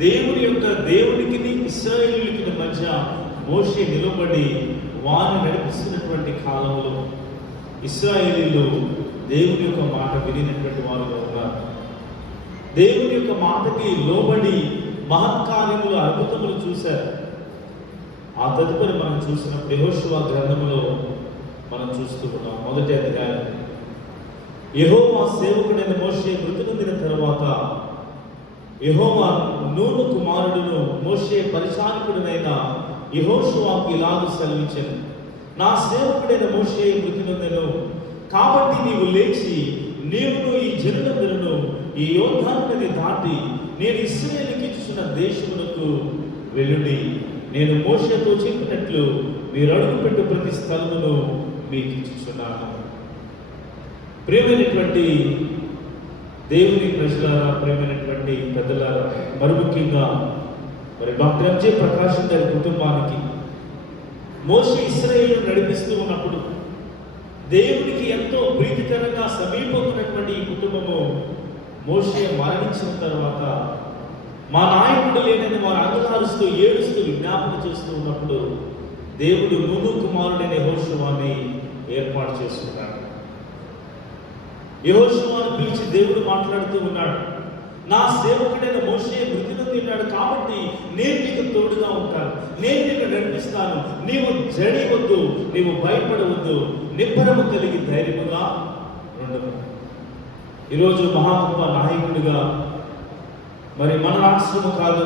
దేవునికి ఇశ్రాయేలీయులకి మధ్య మోషే నిలబడి వారిని నడిపిస్తున్నటువంటి కాలంలో ఇశ్రాయేలీయులు దేవుని యొక్క మాట వినినటువంటి వారుగా ఉన్నారు. దేవుని యొక్క మాటకి లోబడి మహత్కార్యములు అద్భుతములు చూశారు. ఆ తదుపరి మనం చూసినప్పుడు యెహోషువ గ్రంథంలో మనం చూస్తూ ఉన్నాం. మొదటి అధ్యాయం, యెహోవా సేవకుడైన మోషే మృతి నొందిన తర్వాత యెహోవా నూను కుమారుడును మోషే పరిచారకుడునైన యెహోషువకు ఇలాగ సెలవిచ్చెను, నా సేవకుడైన మోషే మృతి నొందెను కాబట్టి నీవు లేచి నీవును ఈ జనులందరూ ఈ యోర్దాను నది దాటి నేను ఇశ్రాయేలుకి ఇచ్చిన దేశమునకు వెళ్ళుడి. నేను మోషేతో చెప్పినట్లు మీరు అడుగుపెట్టు ప్రతి స్థలమును మీకు ఇచ్చుచున్నాను. ప్రియమైనటువంటి దేవుని ప్రజలారా, ప్రియమైనటువంటి పెద్దలారా, మరి ముఖ్యంగా డాక్టర్ ఎంజే ప్రకాశం గారి కుటుంబానికి మోషే ఇశ్రాయేలును నడిపిస్తూ ఉన్నప్పుడు దేవునికి ఎంతో ప్రీతికరంగా సమీపమున్నటువంటి ఈ కుటుంబము మోషే మరణించిన తర్వాత మా నాయకుడు లేనని వారు అంగలారుస్తూ ఏడుస్తూ విజ్ఞాపన చేస్తూ ఉన్నప్పుడు దేవుడు నూను కుమారుడైన యెహోషువని ఏర్పాటు చేసుకున్నాడు. యెహోషువను పిలిచి దేవుడు మాట్లాడుతూ ఉన్నాడు, నా సేవకుడైన మోషే మృతి నొందినాడు కాబట్టి నేను నీకు తోడుగా ఉంటాను, నేను నిన్ను నడిపిస్తాను, నీవు జడివద్దు, నీవు భయపడవద్దు, నిబ్బరము కలిగి ధైర్యముగా ఉండవు. ఈరోజు మహాగొప్ప నాయకుడిగా మరి మన రాష్ట్రము కాదు,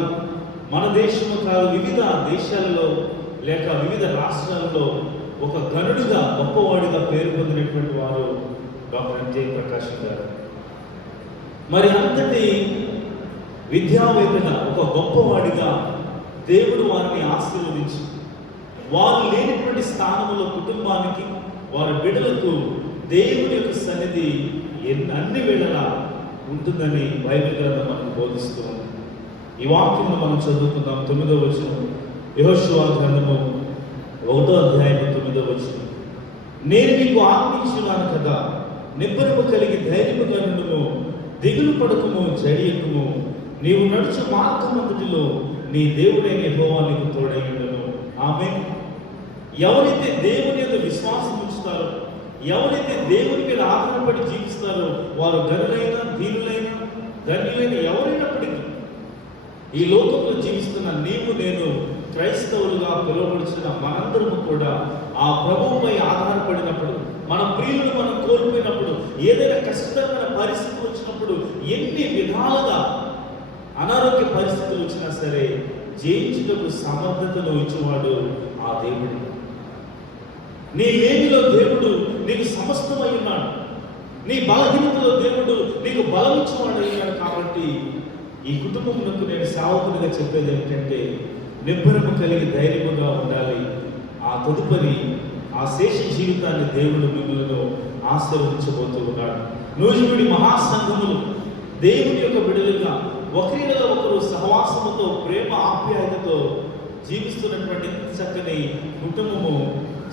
మన దేశము కాదు, వివిధ దేశాలలో లేక వివిధ రాష్ట్రాలలో ఒక గనుడిగా గొప్పవాడిగా పేరు పొందినటువంటి వారు డాక్టర్ ఎంజే ప్రకాశం గారు. మరి అంతటి విద్యావేత్తగా ఒక గొప్పవాడిగా దేవుడు వారిని ఆశీర్వదించి వారు లేనిటువంటి స్థానంలో కుటుంబానికి వారి బిడ్డలకు దేవుని యొక్క సన్నిధి అన్ని వేళలా ఉంటుందని బైబిల్ గ్రంథం మనకు బోధిస్తూ ఉంది. ఈ వాక్యంలో మనం చదువుకుందాం. 9వ వచనం, యెహోషువ గ్రంథము 1వ అధ్యాయం 9వ వచనం, నేను నీకు ఆజ్ఞించున్నాను కదా, నిబ్బరము కలిగి ధైర్యముగా నుండుము, దిగులు పడకుము, జడియకుము, నీవు నడుచు మార్గమంతటిలో నీ దేవుడైన యెహోవా నీకు తోడై ఉండును. ఆమేన్. ఎవరైతే దేవుని యొక్క విశ్వాసం ఉంచుతారో, ఎవరైతే దేవుని మీద ఆధారపడి జీవిస్తారో వారు ధనులైనా దీనులైనా ధన్యులైన ఎవరైనప్పటికీ ఈ లోకంలో జీవిస్తున్న నీవు నేను క్రైస్తవులుగా పిలువబడుచున్న మనందరము కూడా ఆ ప్రభువుపై ఆధారపడినప్పుడు, మన ప్రియులను మనం కోల్పోయినప్పుడు, ఏదైనా కష్టమైన పరిస్థితి వచ్చినప్పుడు, ఎన్ని విధాలుగా అనారోగ్య పరిస్థితులు వచ్చినా సరే జయించుటకు సమర్థతను ఇచ్చేవాడు ఆ దేవుడు. నీ లేమిలో దేవుడు నీకు సమస్తమై ఉన్నాడు, నీ బలహీనతలో దేవుడు నీకు బలం ఇచ్చేవాడు అయ్యాడు. కాబట్టి ఈ కుటుంబమునకు నేను సేవకునిగా చెప్పేది ఏంటంటే, నిబ్బరము కలిగి ధైర్యముగా ఉండాలి. ఆ తదుపరి ఆ శేష జీవితాన్ని దేవుడు మిమ్మల్ని ఆశీర్వదించబోతూ ఉన్నాడు. నూజివీడి మహాసంఘములు దేవుని యొక్క బిడ్డలుగా ఒకరిలో ఒకరు సహవాసముతో ప్రేమ ఆప్యాయతతో జీవిస్తున్నటువంటి చక్కని కుటుంబము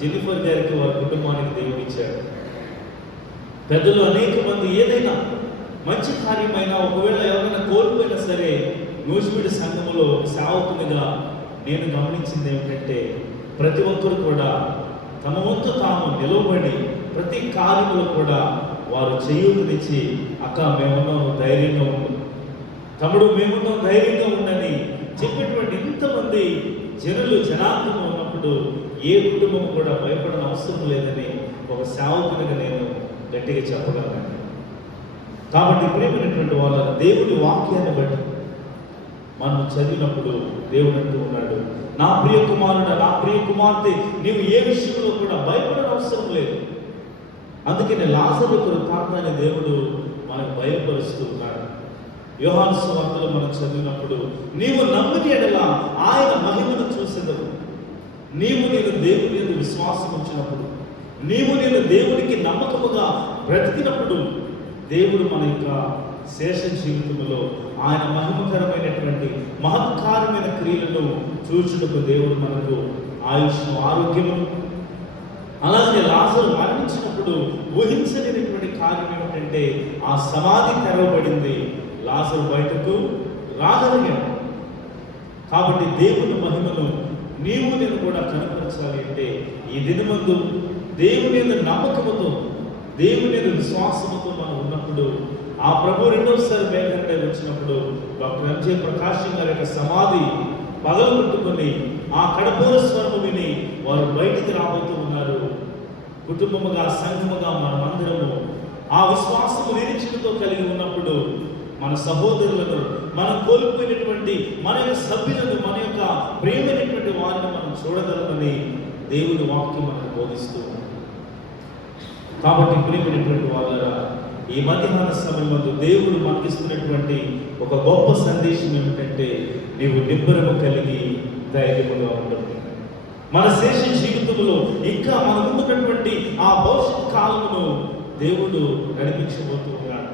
జెన్నిఫర్ గారికి వారి కుటుంబానికి దేవుడు ఇచ్చాడు. పెద్దలు అనేక మంది ఏదైనా మంచి కార్యమైనా ఒకవేళ ఎవరైనా కోల్పోయినా సరే నూజివీడి సంఘములో సేవకునిగా నేను గమనించింది ఏమిటంటే, ప్రతి ఒక్కరు కూడా తమ వంతు తాము నిలవబడి ప్రతి కార్యములో కూడా వారు చేయూతనిచ్చి, అక్క మేమున్నాం ధైర్యంగా ఉండు, తమ్ముడు మేమున్నాం ధైర్యంగా ఉండని చెప్పేటువంటి ఇంతమంది జనాంగం ఉన్నప్పుడు ఏ కుటుంబం కూడా భయపడని అవసరం లేదని ఒక సేవకునిగా నేను గట్టిగా చెప్పగలను. కాబట్టి ప్రియమైనటువంటి వాళ్ళ దేవుడి వాక్యాన్ని బట్టి మనం చదివినప్పుడు దేవుడు అంటూ ఉన్నాడు, నా ప్రియ కుమారుడు, నా ప్రియ కుమార్తె, నీవు ఏ విషయంలో కూడా భయపడని అవసరం లేదు. అందుకని లాజరు వృత్తాంతాన్ని దేవుడు మనకు బయలుపరుస్తూ ఉన్నాడు. యోహాను సువార్తలో మనం చదివినప్పుడు, నీవు నమ్మిన యెడల ఆయన మహిమను చూసేదవు. నీవు నేను దేవుని యందు విశ్వాసం ఉంచినప్పుడు, నీవు నేను దేవునికి నమ్మకముగా బ్రతికినప్పుడు దేవుడు మన యొక్క శేష జీవితంలో ఆయన మహిమకరమైనటువంటి మహత్కారమైన క్రియలను చూచుటకు దేవుడు మనకు ఆయుష్ను, ఆరోగ్యము, అలాగే లాజరు మరణించినప్పుడు ఊహించలేనటువంటి కార్యం ఏమిటంటే ఆ సమాధి తెరవబడింది, లాజరు బయటకు రాగలిగాడు. కాబట్టి దేవుని మహిమను నీవు నేను కూడా కనపరచాలి అంటే ఈ దినమందు దేవుని మీద నమ్మకముతో, దేవుని మీద విశ్వాసముతో మనం ఉన్నప్పుడు, ఆ ప్రభు రెండోసారి మేఘంపై వచ్చినప్పుడు డాక్టర్ ఎంజే ప్రకాశం గారి యొక్క సమాధి పగలగొట్టుకొని ఆ కడపూర స్వరము విని వారు బయటికి రాబోతూ ఉన్నారు. కుటుంబముగా, సంఘముగా మనమందరము ఆ విశ్వాసము నిరీక్షణతో కలిగి ఉన్నప్పుడు మన సహోదరులను, మనం కోల్పోయినటువంటి మన యొక్క సభ్యులను, మన యొక్క ప్రేమైనటువంటి వారిని మనం చూడగలమని దేవుని వాక్యం మనకు బోధిస్తూ ఉంది. కాబట్టి ప్రియమైనటువంటి వాళ్ళరా, ఈ మధ్యాహ్న సమయంలో దేవుడు మనకిస్తున్నటువంటి ఒక గొప్ప సందేశం ఏమిటంటే, నీవు నిబ్బరము కలిగి ధైర్యముగా ఉంటుంది. మన శేష జీవితంలో ఇంకా మన ముందున్నటువంటి ఆ భవిష్యత్ కాలమును దేవుడు నడిపించబోతూ ఉన్నాడు.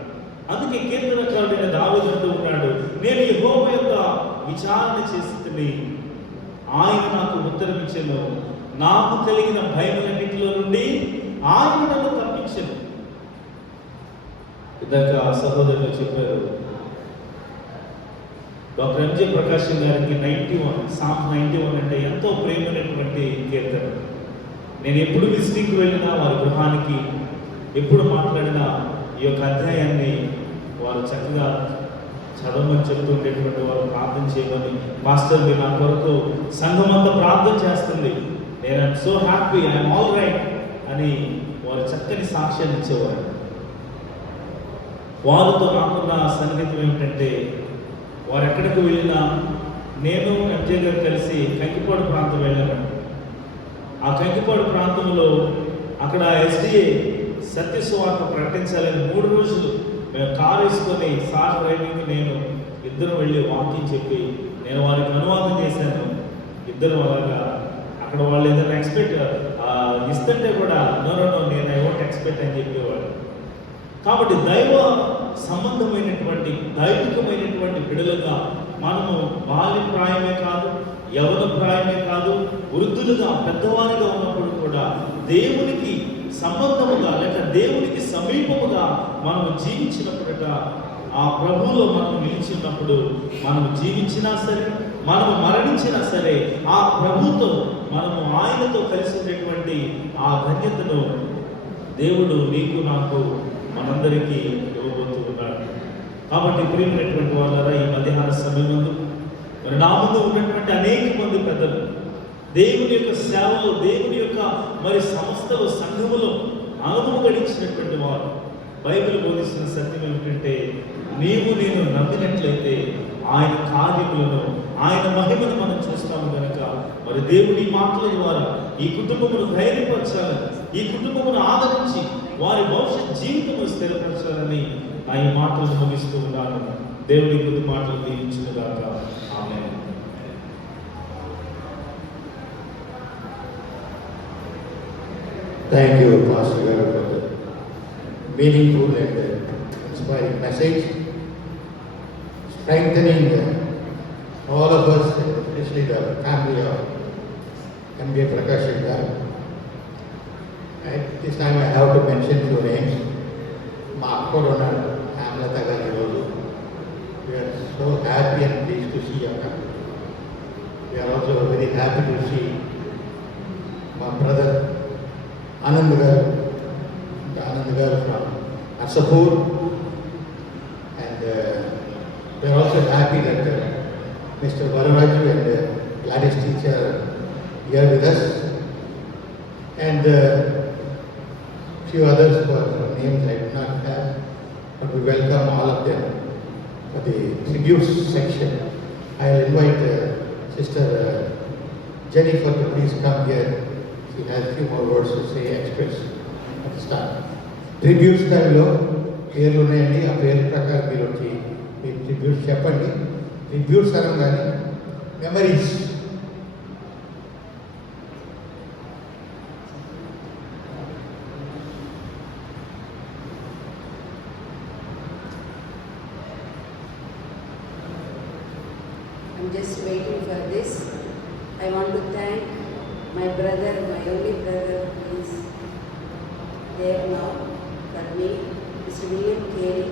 అందుకే కీర్తనకారుడైన దావీదు అంటూ ఉన్నాడు, నేను యెహోవా యొక్క విచారణ చేసి ఆయన నాకు ఉత్తరం ఇచ్చెను, నాకు కలిగిన భయములన్నిటిలో నుండి ఆయన నన్ను తప్పించెను. ఇందాక సహోదరులు చెప్పారు, డాక్టర్ ఎంజే ప్రకాశం గారికి 91 సామ్ 91 అంటే ఎంతో ప్రేమైనటువంటి కీర్తన. నేను ఎప్పుడు విజిటింగ్కి వెళ్ళినా వారి గృహానికి, ఎప్పుడు మాట్లాడినా ఈ యొక్క అధ్యాయాన్ని వారు చక్కగా చదవమని చెప్తూ ఉండేటువంటి వారు, ప్రార్థన చేయమని, మాస్టర్ మీరు నా కొరకు సంఘం అంతా ప్రార్థన చేస్తుంది, నేను I'm so happy, I'm all right అని వారు చక్కని సాక్ష్యాన్ని ఇచ్చేవారు. వారితో నాకున్న సన్నిహితం ఏమిటంటే, వారు ఎక్కడికి వెళ్ళినా నేను ఎంజే గారు కలిసి కంకిపాడు ప్రాంతం వెళ్ళాను. ఆ కంకిపాడు ప్రాంతంలో అక్కడ SDA సత్య సువార్త ప్రకటించాలని 3 రోజులు మేము కారు వేసుకొని, సార్ డ్రైవింగ్, నేను ఇద్దరు వెళ్ళి వాకింగ్ చెప్పి నేను వారికి అనువాదం చేశాను. ఇద్దరు అలాగా అక్కడ వాళ్ళు ఏదైనా ఎక్స్పెక్ట్ ఇస్తుంటే కూడా నో నేను ఐ వాంట్ ఎక్స్పెక్ట్ అని చెప్పేవాడు. కాబట్టి దైవ సంబంధమైనటువంటి, దైవికమైనటువంటి బిడలుగా మనము బాల్యప్రాయమే కాదు, యవన ప్రాయమే కాదు, వృద్ధులుగా, పెద్దవారిగా ఉన్నప్పుడు కూడా దేవునికి సంబంధముగా లేక దేవునికి సమీపముగా మనము జీవించినప్పుడట, ఆ ప్రభువులో మనం నిలిచినప్పుడు, మనము జీవించినా సరే, మనము మరణించినా సరే, ఆ ప్రభుతో మనము ఆయనతో కలిసి ఉండేటువంటి ఆ ధన్యతను దేవుడు నీకు నాకు మనందరికీ ఇవ్వబోతూ ఉన్నాడు. కాబట్టి ప్రియమైనటువంటి వాళ్ళరా, ఈ మధ్యాహ్న సమయంలో మరి నా ముందు ఉన్నటువంటి అనేక మంది పెద్దలు దేవుని యొక్క సేవలో, దేవుని యొక్క మరి సంస్థలో, సంఘములో అనుభవం గడించినటువంటి వారు బైబిల్ బోధిస్తున్న సత్యం ఏమిటంటే, నీవు నేను నమ్మినట్లయితే ఆయన కార్యములను, ఆయన మహిమను మనం చూస్తాము కనుక మరి దేవుడి మాటల ద్వారా ఈ కుటుంబమును ధైర్యపరచాలని, ఈ కుటుంబమును ఆదరించి వారి భవిష్యత్ జీవితమును స్థిరపరచాలని నా ఈ మాటలను ముగిస్తూ ఉన్నాను. దేవుడి కొద్ది మాటలు దీవించుగాక. ఆమేన్. Thank you, Pastor Garu, for the meaningful and inspiring message, strengthening all of us, especially the family of MJ Prakash Garu. At this time, I have to mention few names. Mark Corona, Amlata Garu. We are so happy and pleased to see you. We are also very happy to see my brother Anand Garu from Asapur, and we are also happy that Mr. Vararaju and Gladys teacher are here with us, and few others for names I do not have, but we welcome all of them for the tribute section. I will invite Sister Jennifer to please come here. She has a few more words to say, express at the start. Tribute style పేర్లు ఉన్నాయండి, ఆ పేర్ల ప్రకారం మీరు వచ్చి మీ ట్రిబ్యూట్స్ చెప్పండి. ట్రిబ్యూట్స్ అనగానే memories, I'm just waiting for this. I want to thank my brother, my only brother, who is there now for me, Mr. William Carey,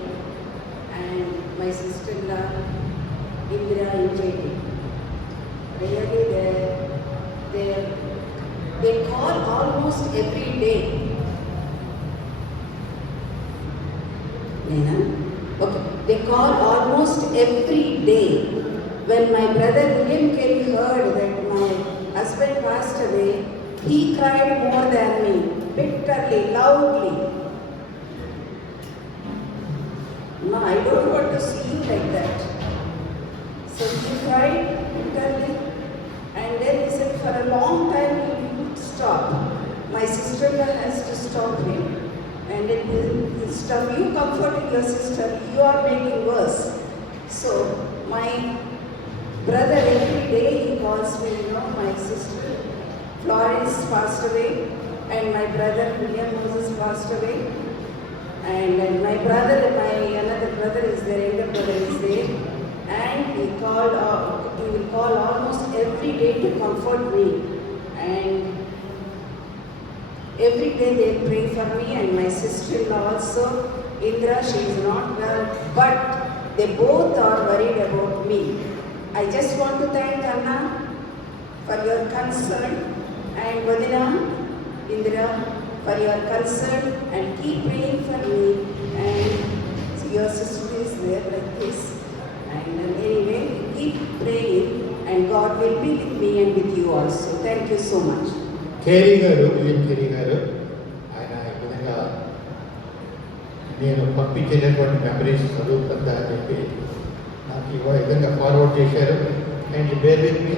and my sister-in-law, Indira Injeti. really they call almost every day. Nena? Okay. They call almost every day. When my brother William Kelly heard that my husband passed away, he cried more than me, bitterly, loudly. Ma, I don't want to see you like that. So he cried bitterly, and then he said for a long time he would stop. My sister-in-law has to stop him. And then he stop. You comforting your sister, you are making worse. So my brother every day he calls me, my sister Florence passed away, and my brother William Moses passed away, and my brother, my another brother is there, elder brother is there, and he will call almost every day to comfort me, and every day they pray for me, and my sister-in-law also, Indra, she is not well, but they both are worried about me. I just want to thank Anna for your concern, and Vadina, Indra, for your concern, and keep praying for me, and your sister is there like this, and anyway, keep praying, and God will be with me and with you also. Thank you so much. Carey గారు, William Carey గారు, ఆయన ఈ విధంగా నేను పంపించేటటువంటి మెమరీస్ చదువుతుందా అని చెప్పి నాకు ఈ విధంగా ఫార్వర్డ్ చేశారు. And bear with me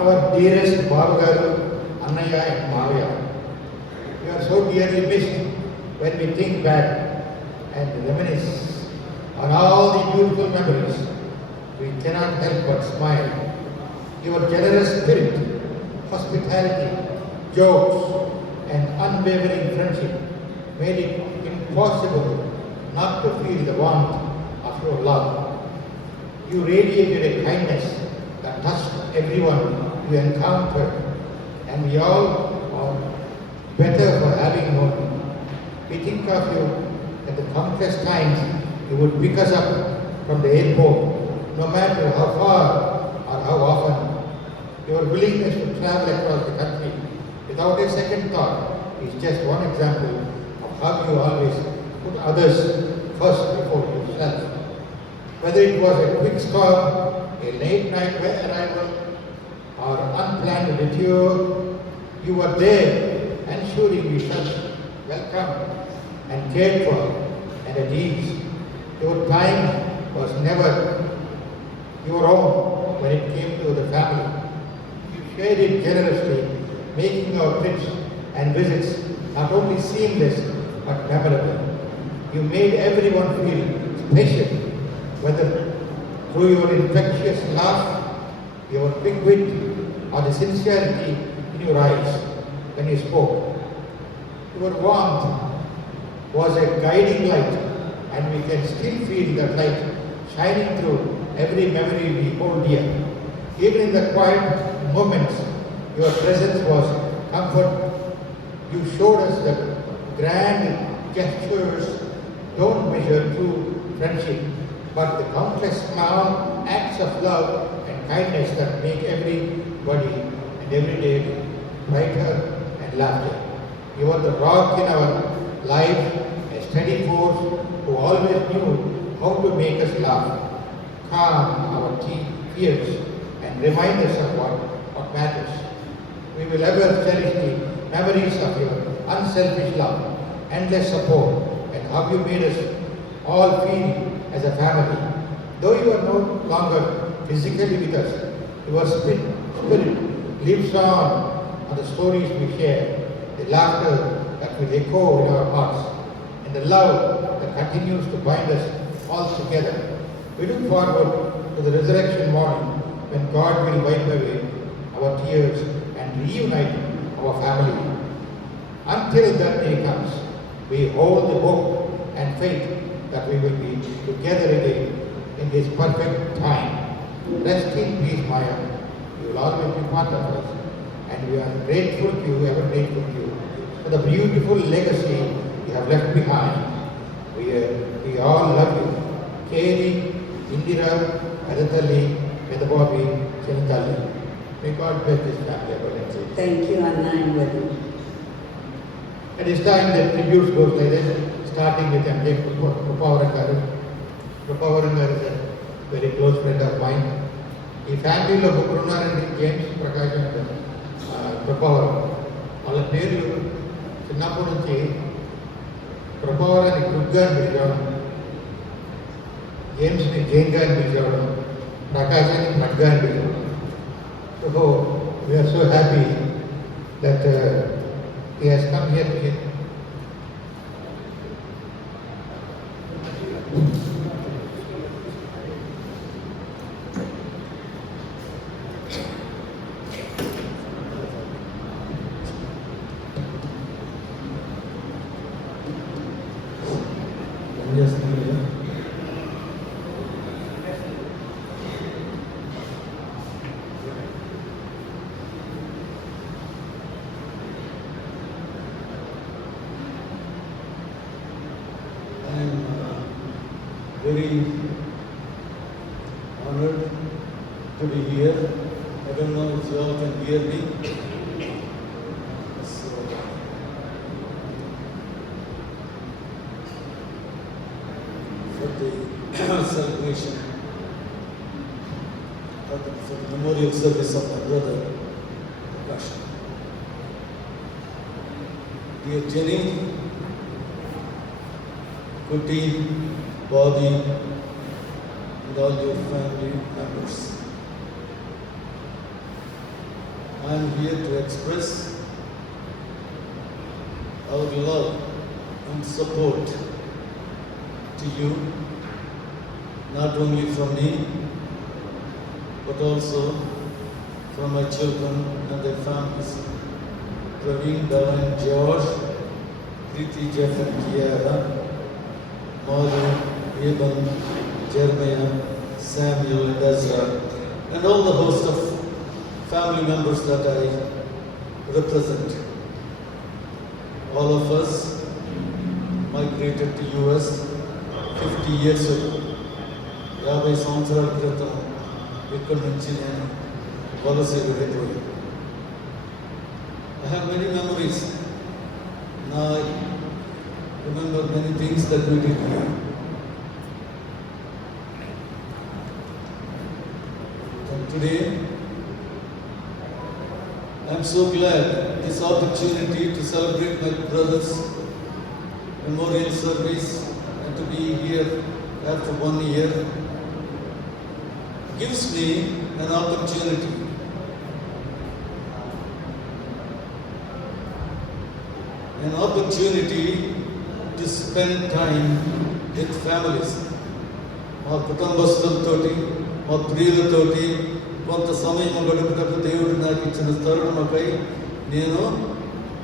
our dearest Babu garu, అన్నయ్య అండ్ మావయ్య, you are so dearly missed when we think back and reminisce on all the beautiful memories. We cannot help but smile. Your generous spirit, hospitality, jokes, and unwavering friendship made it impossible not to feel the warmth of your love. You radiated a kindness that touched everyone you encountered, and we all are better for having known you. We think of you at the countless times you would pick us up from the airport, no matter how far or how often. Your willingness to travel across the country without a second thought is just one example of how you always put others first before yourself. Whether it was a quick stop, a late night arrival, or unplanned detour, you were there ensuring we felt welcome and cared for and at ease. Your time was never your own when it came to the family. You shared it generously, making our trips and visits not only seamless but memorable. You made everyone feel special, whether through your infectious laugh, your big wit, or the sincerity in your eyes when you spoke. Your warmth was a guiding light, and we can still feel that light shining through every memory we hold dear. Even in the quiet moments, your presence was comfort. You showed us that grand gestures don't measure true friendship, but the countless small acts of love and kindness that make everybody and every day brighter and laughter. You are the rock in our life, a steady force who always knew how to make us laugh, calm our tears, and remind us of what matters. We will ever cherish the memories of your unselfish love, endless support, and how you made us all feel as a family. Though you are no longer physically with us, your spirit lives on the stories we share, the laughter that will echo in our hearts, and the love that continues to bind us all together. We look forward to the resurrection morning when God will wipe away our tears and reunite our family. Until that day comes, we hold the hope and faith that we will be together again in this perfect time. Rest in peace, Maya. You will always be part of us, and we are grateful to you, ever grateful to you, for the beautiful legacy you have left behind. We all love you. Keri, Indira, Adatali, Pedababi, Chinatali. May God bless this family abundantly. Thank you, Anna and Vadu. At this time, the tributes goes like this, starting with M.J. Krupavaran garu. Krupavaran garu is a very close friend of mine. ఈ ఫ్యామిలీలో ముగ్గురు ఉన్నారండి, జేమ్స్, ప్రకాష్ అండ్ కృపావరం. వాళ్ళ పేర్లు చిన్నప్పటి నుంచి కృపావరాన్ని గుడ్గా అని పిలిచేవాడు, జేమ్స్ని జైన్గా అని పిలిచేవాడు, ప్రకాశాన్ని నడ్గా అని పిలిచేవాడు. So we're so happy that he has come here to get very honored to be here. I don't know if you all can hear me. So, for the celebration, for the memorial service of my brother, Prakash. Dear Jenny, Kuti, Bobby, and all your family members. I am here to express our love and support to you, not only from me, but also from my children and their families. Praveen, Bella, and George, Preeti, Jeff, and Kiara, Madhu, Eben, Jeremiah, Samuel, and Ezra, and all the host of family members that I represent. All of us migrated to US 50 years ago. 50 సంవత్సరాల క్రితం ఇక్కడి నుంచి నేను వలస వెళ్ళిపోయాను. I have many memories. Now I remember many things that we did here. Today, I am so glad this opportunity to celebrate my brother's memorial service and to be here after 1 year gives me an opportunity to spend time with families. మా కుటుంబస్తులతోటి, మా ప్రియులతోటి కొంత సమయం గడుపుటకు దేవుడు నాకు ఇచ్చిన తరుణమపై నేను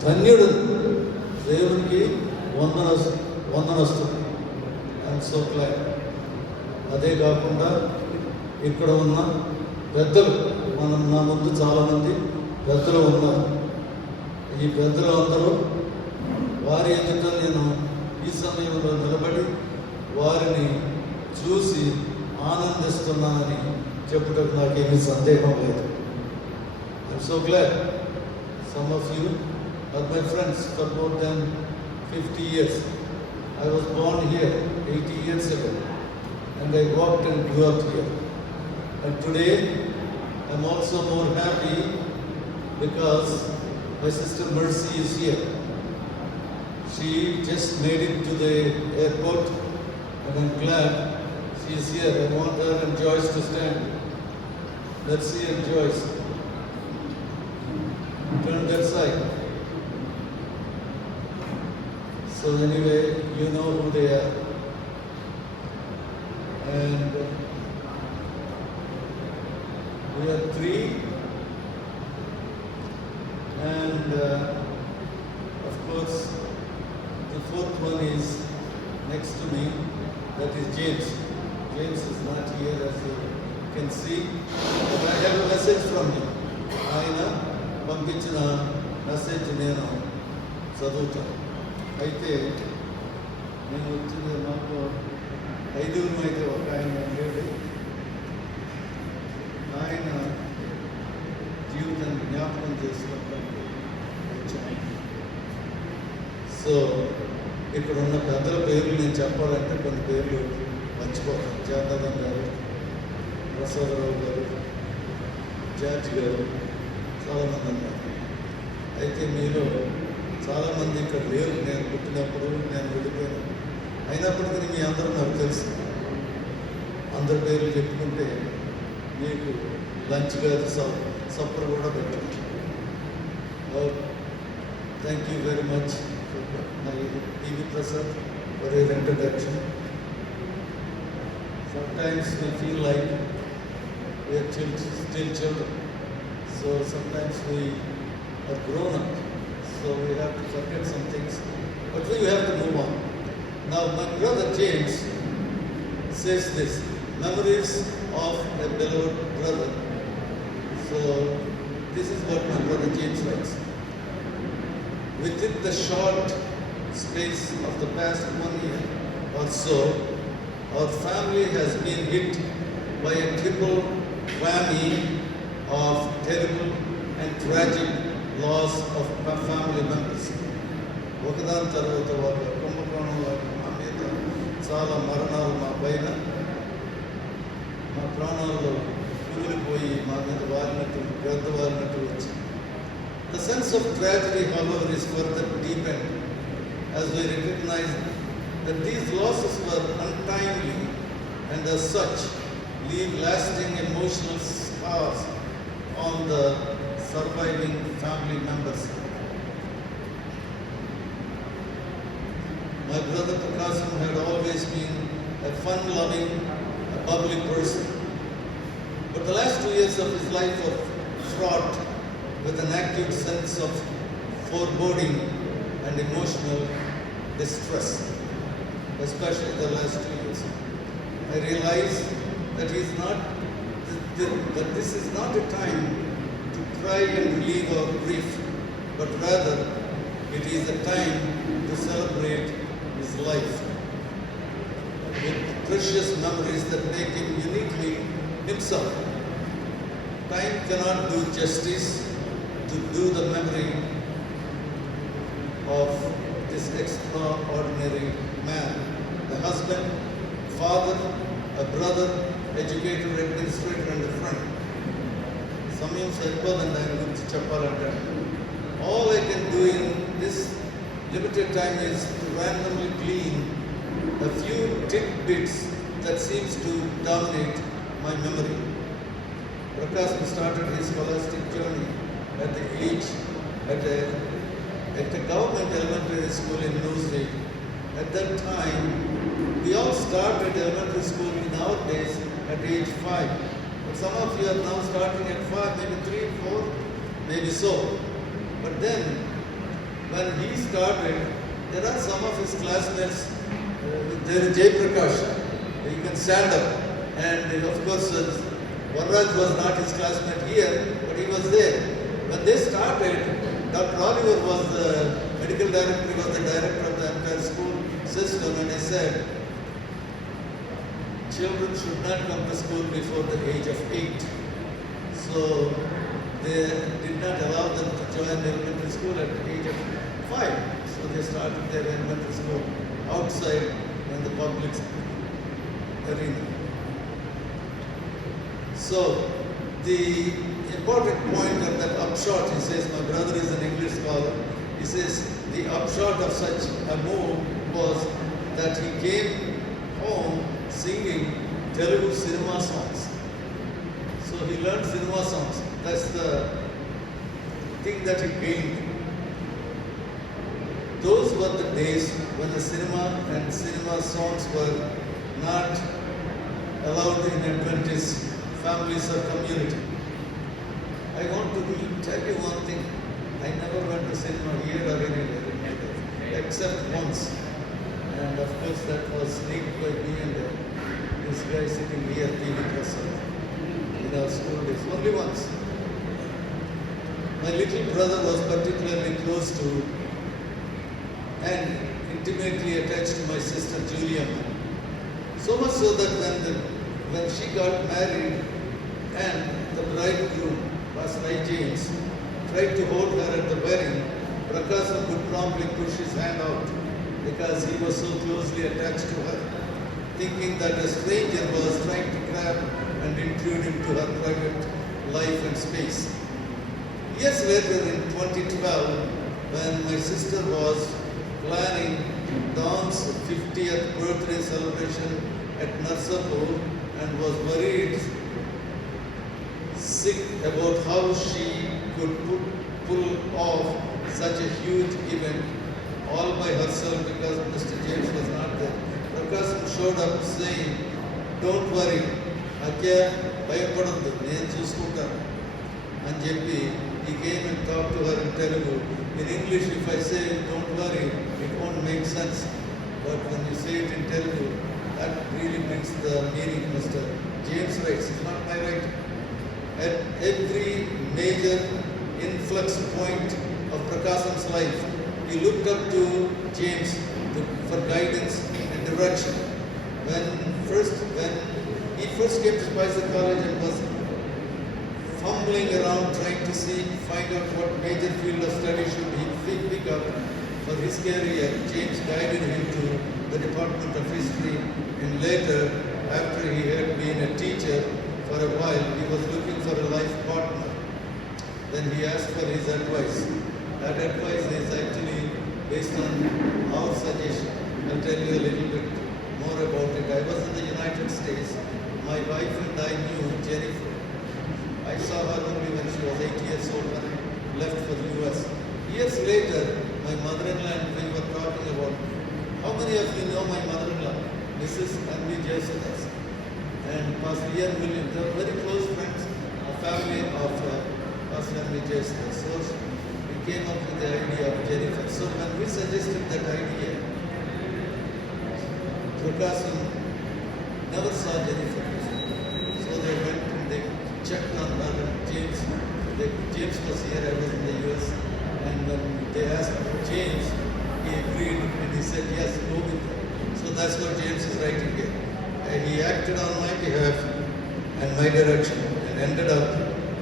ధన్యుడు. దేవునికి వందనొస్తుంది. I'm so glad. అదే కాకుండా ఇక్కడ ఉన్న పెద్దలు, నా ముందు చాలామంది పెద్దలు ఉన్నారు. ఈ పెద్దలు అందరూ వారి ఎదుట నేను ఈ సమయంలో నిలబడి వారిని చూసి ఆనందిస్తున్నానని చెప్పుటకు నాకేమీ సందేహం లేదు. I'm so glad. Some of you are my friends for more than 50 years. I was born here 80 years ago and I walked and grew up here. And today I'm also more happy because my sister Mercy is here. She just made it to the airport and I'm glad she is here. I want her and Joyce to stand. Let's see and Joyce. Turn that side. So anyway, you know who they are. And we are 3. And of course, the 4th one is next to me. That is James. James is not here as you can see. But I have a message from him. ఆయన పంపించిన మెసేజ్ నేను చదువుతాను. అయితే నేను వచ్చింది మాకు 5 అయితే ఒక ఆయన లేడు. ప్రార్థన చేసుకోవడానికి వచ్చాను. సో ఇక్కడ ఉన్న పెద్దల పేర్లు నేను చెప్పాలంటే కొన్ని పేర్లు మర్చిపోతాను. జాతారాం గారు, ప్రసాదరావు గారు, జార్జ్ గారు, చాలామంది ఉన్నారు. అయితే మీలో చాలామంది ఇక్కడ లేరు. నేను పుట్టినప్పుడు నేను వెళ్ళిపోయాను. అయినప్పటికీ మీ అందరూ నాకు తెలుసు. అందరి పేర్లు చెప్పుకుంటే మీకు లంచ్ గారు సప్పర్ కూడా పెట్టాను. Thank you very much my TV Prasad for your introduction. Sometimes we feel like we are still children. So sometimes we are grown up. So we have to forget some things. But we have to move on. Now my brother James says this, memories of a beloved brother. So this is what my brother James writes. Within the short space of the past 1 year or so, our family has been hit by a triple whammy of terrible and tragic loss of family members. ఒకదాని తర్వాత ఒక కుంభకోణంలో మా మీద చాలా మరణాలు మా పైన, మా ప్రాణాల్లో కూలిపోయి మా మీద వారినట్టు పెద్ద వారినట్టు వచ్చింది. The sense of tragedy, however, is further deepened as we recognize that these losses were untimely and as such leave lasting emotional scars on the surviving family members. My brother Prakasam had always been a fun-loving, a bubbly person. But the last 2 years of his life were fraught with an acute sense of foreboding and emotional distress, especially the last 2 years. I realize that this is not a time to try and relieve our grief, but rather it is a time to celebrate his life with precious memories that make him uniquely himself. Time cannot do justice to do the memory of this extraordinary man, a husband, father, a brother, educator, administrator, and a friend. సమయం సరిపోదండి ఆయన గురించి చెప్పాలంటే. All I can do in this limited time is to randomly glean a few tidbits that seems to dominate my memory. Prakasam started his scholastic journey at the age at a government elementary school in Newsweek. At that time, we all started elementary school in our days at age 5. But some of you are now starting at 5, maybe 3, 4, maybe so. But then, when he started, there are some of his classmates, there is Jay Prakash, he can stand up. And of course, Varraj was not his classmate here, but he was there. When they started, Dr. Oliver was the medical director, he was the director of the entire school system, and he said, children should not come to school before the age of 8. So they did not allow them to join the elementary school at the age of 5. So they started their elementary school outside in the public arena. So the important point of that upshot, he says, my brother is an English scholar, he says the upshot of such a move was that he came home singing Telugu cinema songs. So he learned cinema songs. That's the thing that he gained. Those were the days when the cinema and cinema songs were not allowed in Adventist families or community. I want to tell you one thing. I never went to cinema here or anywhere in my life, except once. And of course that was sneaked by me and this guy sitting here, TV Prasad, in our school days. Only once. My little brother was particularly close to and intimately attached to my sister Julia. So much so that when she got married and the bridegroom, Pastor I. James, tried to hold her at the wedding, Prakasam would promptly push his hand out because he was so closely attached to her, thinking that a stranger was trying to grab and intrude into her private life and space. Years later, in 2012, when my sister was planning Don's 50th birthday celebration at Narsapur and was worried sick about how she could pull off such a huge event all by herself because Mr. James was not there. Prakasam showed up saying, "Don't worry, Akya, bhayapadaddu, nenu chuskuntaanu." And JP, he came and talked to her in Telugu. In English, if I say, "Don't worry," it won't make sense. But when you say it in Telugu, that really brings the meaning. Mr. James writes, it's not my right. At every major influx point of Prakasam's life, he looked up to James for guidance and direction. When he first came to Spicer College and was fumbling around trying to find out what major field of study should he pick up for his career, James guided him to the Department of History, and later, after he had been a teacher for a while, he was looking for a life partner. Then he asked for his advice. That advice is actually based on our suggestion. I'll tell you a little bit more about it. I was in the United States. My wife and I knew Jennifer. I saw her only when she was 8 years old when I left for the US. Years later, my mother-in-law and we were talking about, how many of you know my mother-in-law, Mrs. Anvi Jayasudas, and Pastor Ian Williams. They were very close friends, a family of Pastor Anvi Jayasudas. So we came up with the idea of Jennifer. So when we suggested that idea, Prakasam never saw Jennifer. So they went and they checked on her and James. James was here, I was in the US. And when they asked James, he agreed and he said, yes, go with them. So that's what James is writing here. And he acted on my behalf and my direction and ended up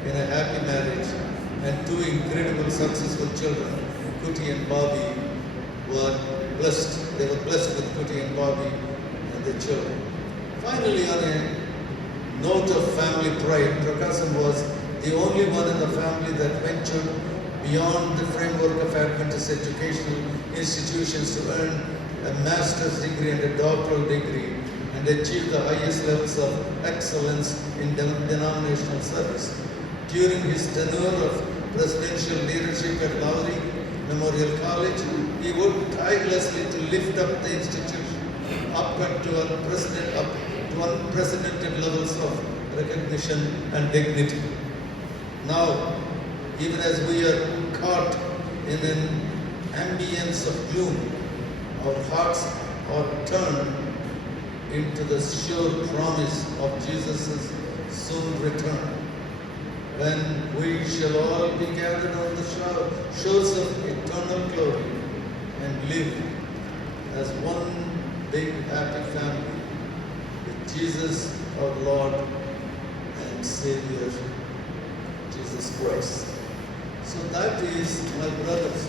in a happy marriage and two incredible successful children, Kuti and Bobby, were blessed. They were blessed with Kuti and Bobby and their children. Finally, on a note of family pride, Prakasam was the only one in the family that ventured beyond the framework of Adventist educational institutions to earn a master's degree and a doctoral degree and achieve the highest levels of excellence in denominational service. During his tenure of presidential leadership at Lowry Memorial College, he worked tirelessly to lift up the institution upward to unprecedented levels of recognition and dignity. Now, even as we are caught in an ambience of gloom, our hearts are turned into the sure promise of Jesus' soon return, when we shall all be gathered on the shores of eternal glory and live as one big happy family with Jesus our Lord and Savior, Jesus Christ. So that is my brothers.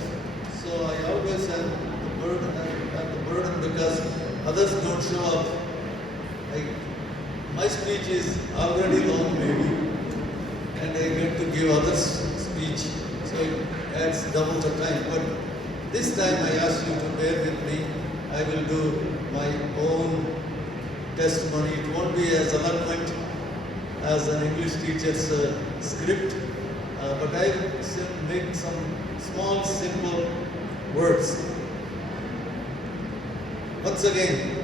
So I always have the burden because others don't show up. My speech is already long maybe, and I get to give others speech, so it adds double the time. But this time I ask you to bear with me. I will do my own testimony. It won't be as eloquent as an English teacher's script, but I will make some small, simple words. Once again,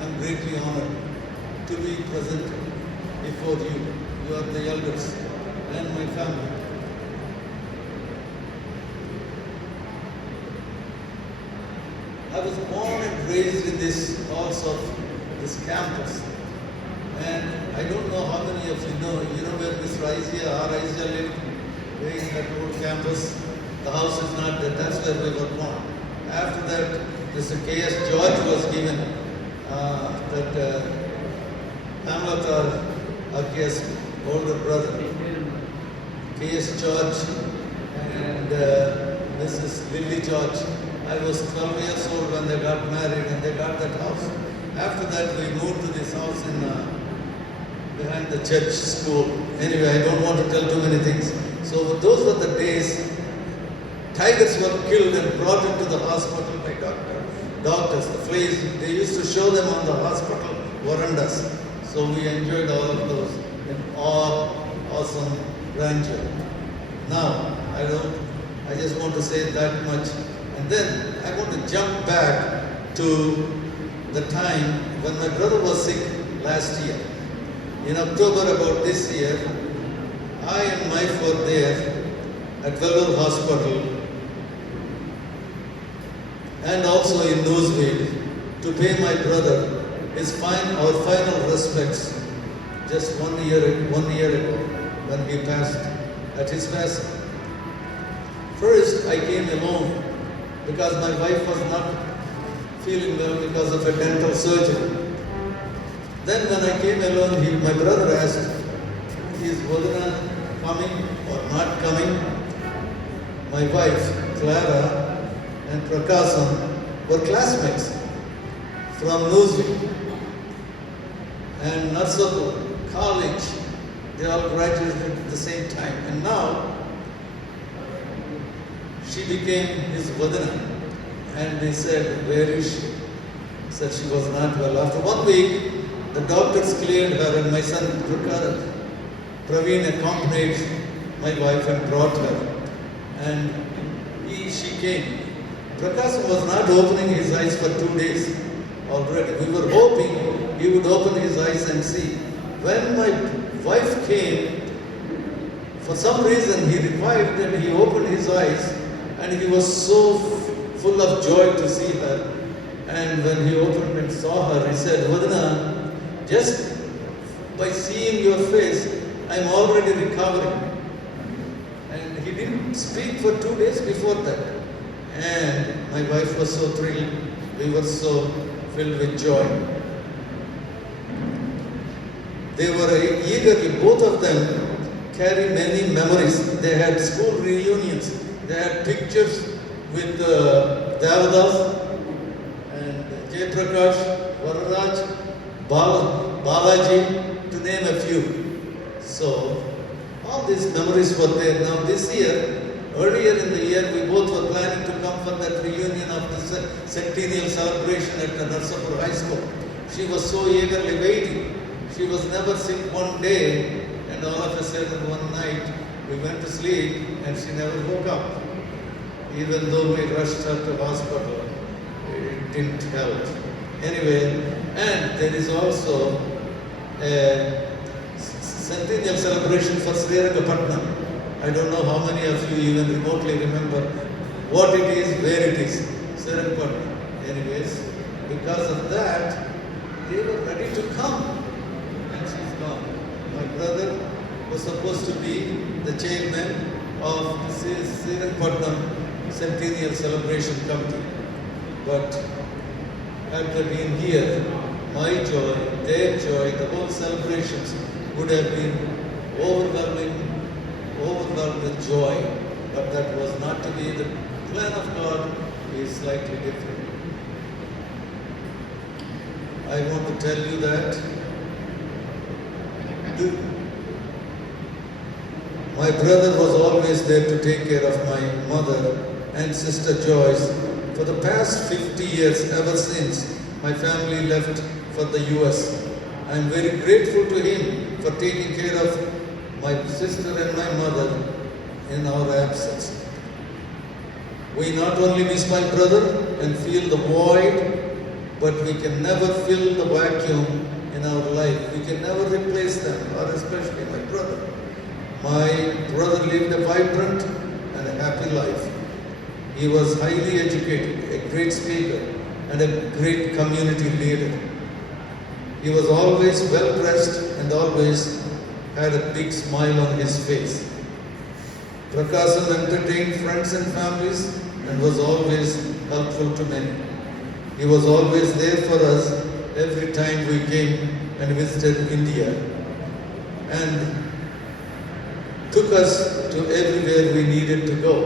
I'm greatly honored to be present before you. You are the elders and my family. I was born and raised in this halls of this campus. And I don't know how many of you know where Miss Raizia, our Raizia lived, in that old campus. The house is not there, that's where we were born. After that, Mr. K.S. George was given Pamela Akia's older brother. K.S. George and Mrs. Lily George. I was 12 years old when they got married and they got that house. After that, we moved to this house in behind the church school. Anyway, I don't want to tell too many things. So those were the days. Tigers were killed and brought into the hospital by doctors. The fleas, they used to show them on the hospital verandas. So we enjoyed all of those in awesome grandeur. Now, I just want to say that much. And then I want to jump back to the time when my brother was sick last year. In October about this year, I and my wife were there at Vellore Hospital and also in Newsweek to pay my brother our final respects just 1 year ago when he passed at his passing. First, I came alone because my wife was not feeling well because of a dental surgery. Then when I came alone, my brother asked, is Vadana coming or not coming? My wife, Clara, and Prakasam were classmates from Newsweek and Narsapur College. They all graduated at the same time. And now, she became his Vadana. And they said, where is she? He said she was not well. After 1 week, the doctors cleared her and my son Praveen accompanied my wife and brought her. And she came. Prakash was not opening his eyes for 2 days already. We were hoping he would open his eyes and see. When my wife came, for some reason he required that he opened his eyes and he was so full of joy to see her. And when he opened and saw her, he said, Vadana, just by seeing your face, I'm already recovering. And he didn't speak for 2 days before that. And my wife was so thrilled. We were so filled with joy. They were eagerly, both of them carry many memories. They had school reunions. They had pictures with Devadas and Jayprakash, Vararaj, Balaji, to name a few. So, all these memories were there. Now this year, earlier in the year, we both were planning to come for that reunion of the centennial celebration at the Narsapur High School. She was so eagerly waiting. She was never sick one day, and all of a sudden one night, we went to sleep and she never woke up. Even though we rushed her to hospital, it didn't help. Anyway, and there is also a centennial celebration for Srirangapatnam. I don't know how many of you even remotely remember what it is, where it is, Srirangapatnam. Anyways, because of that, they were ready to come, and she's gone. My brother was supposed to be the chairman of Srirangapatnam Centennial Celebration Committee, but after being here, my joy, their joy, the whole celebrations would have been overwhelmed with joy. But that was not to be. The plan of God is slightly different. I want to tell you that my brother was always there to take care of my mother and sister Joyce for the past 50 years, ever since my family left for the US. I am very grateful to him for taking care of my sister and my mother in our absence. We not only miss my brother and feel the void, but we can never fill the vacuum in our life. We can never replace them, or especially my brother. My brother lived a vibrant and a happy life. He was highly educated, a great speaker, and a great community leader. He was always well dressed and always had a big smile on his face. Prakasam entertained friends and families and was always helpful to many. He was always there for us every time we came and visited India. And took us to everywhere we needed to go.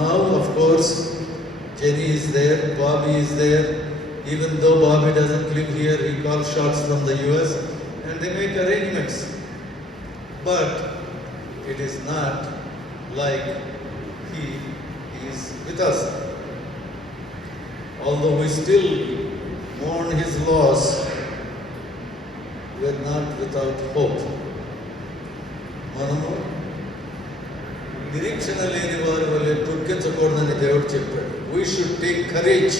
Now, of course, Jenny is there, Bobby is there. Even though Bobby doesn't live here, he calls shots from the US and they make arrangements. But it is not like he is with us. Although we still mourn his loss, we are not without hope. మనము నిరీక్షణ లేని వారి వల్లే దుఃఖించకూడదని దేవుడు చెప్పాడు. We should take courage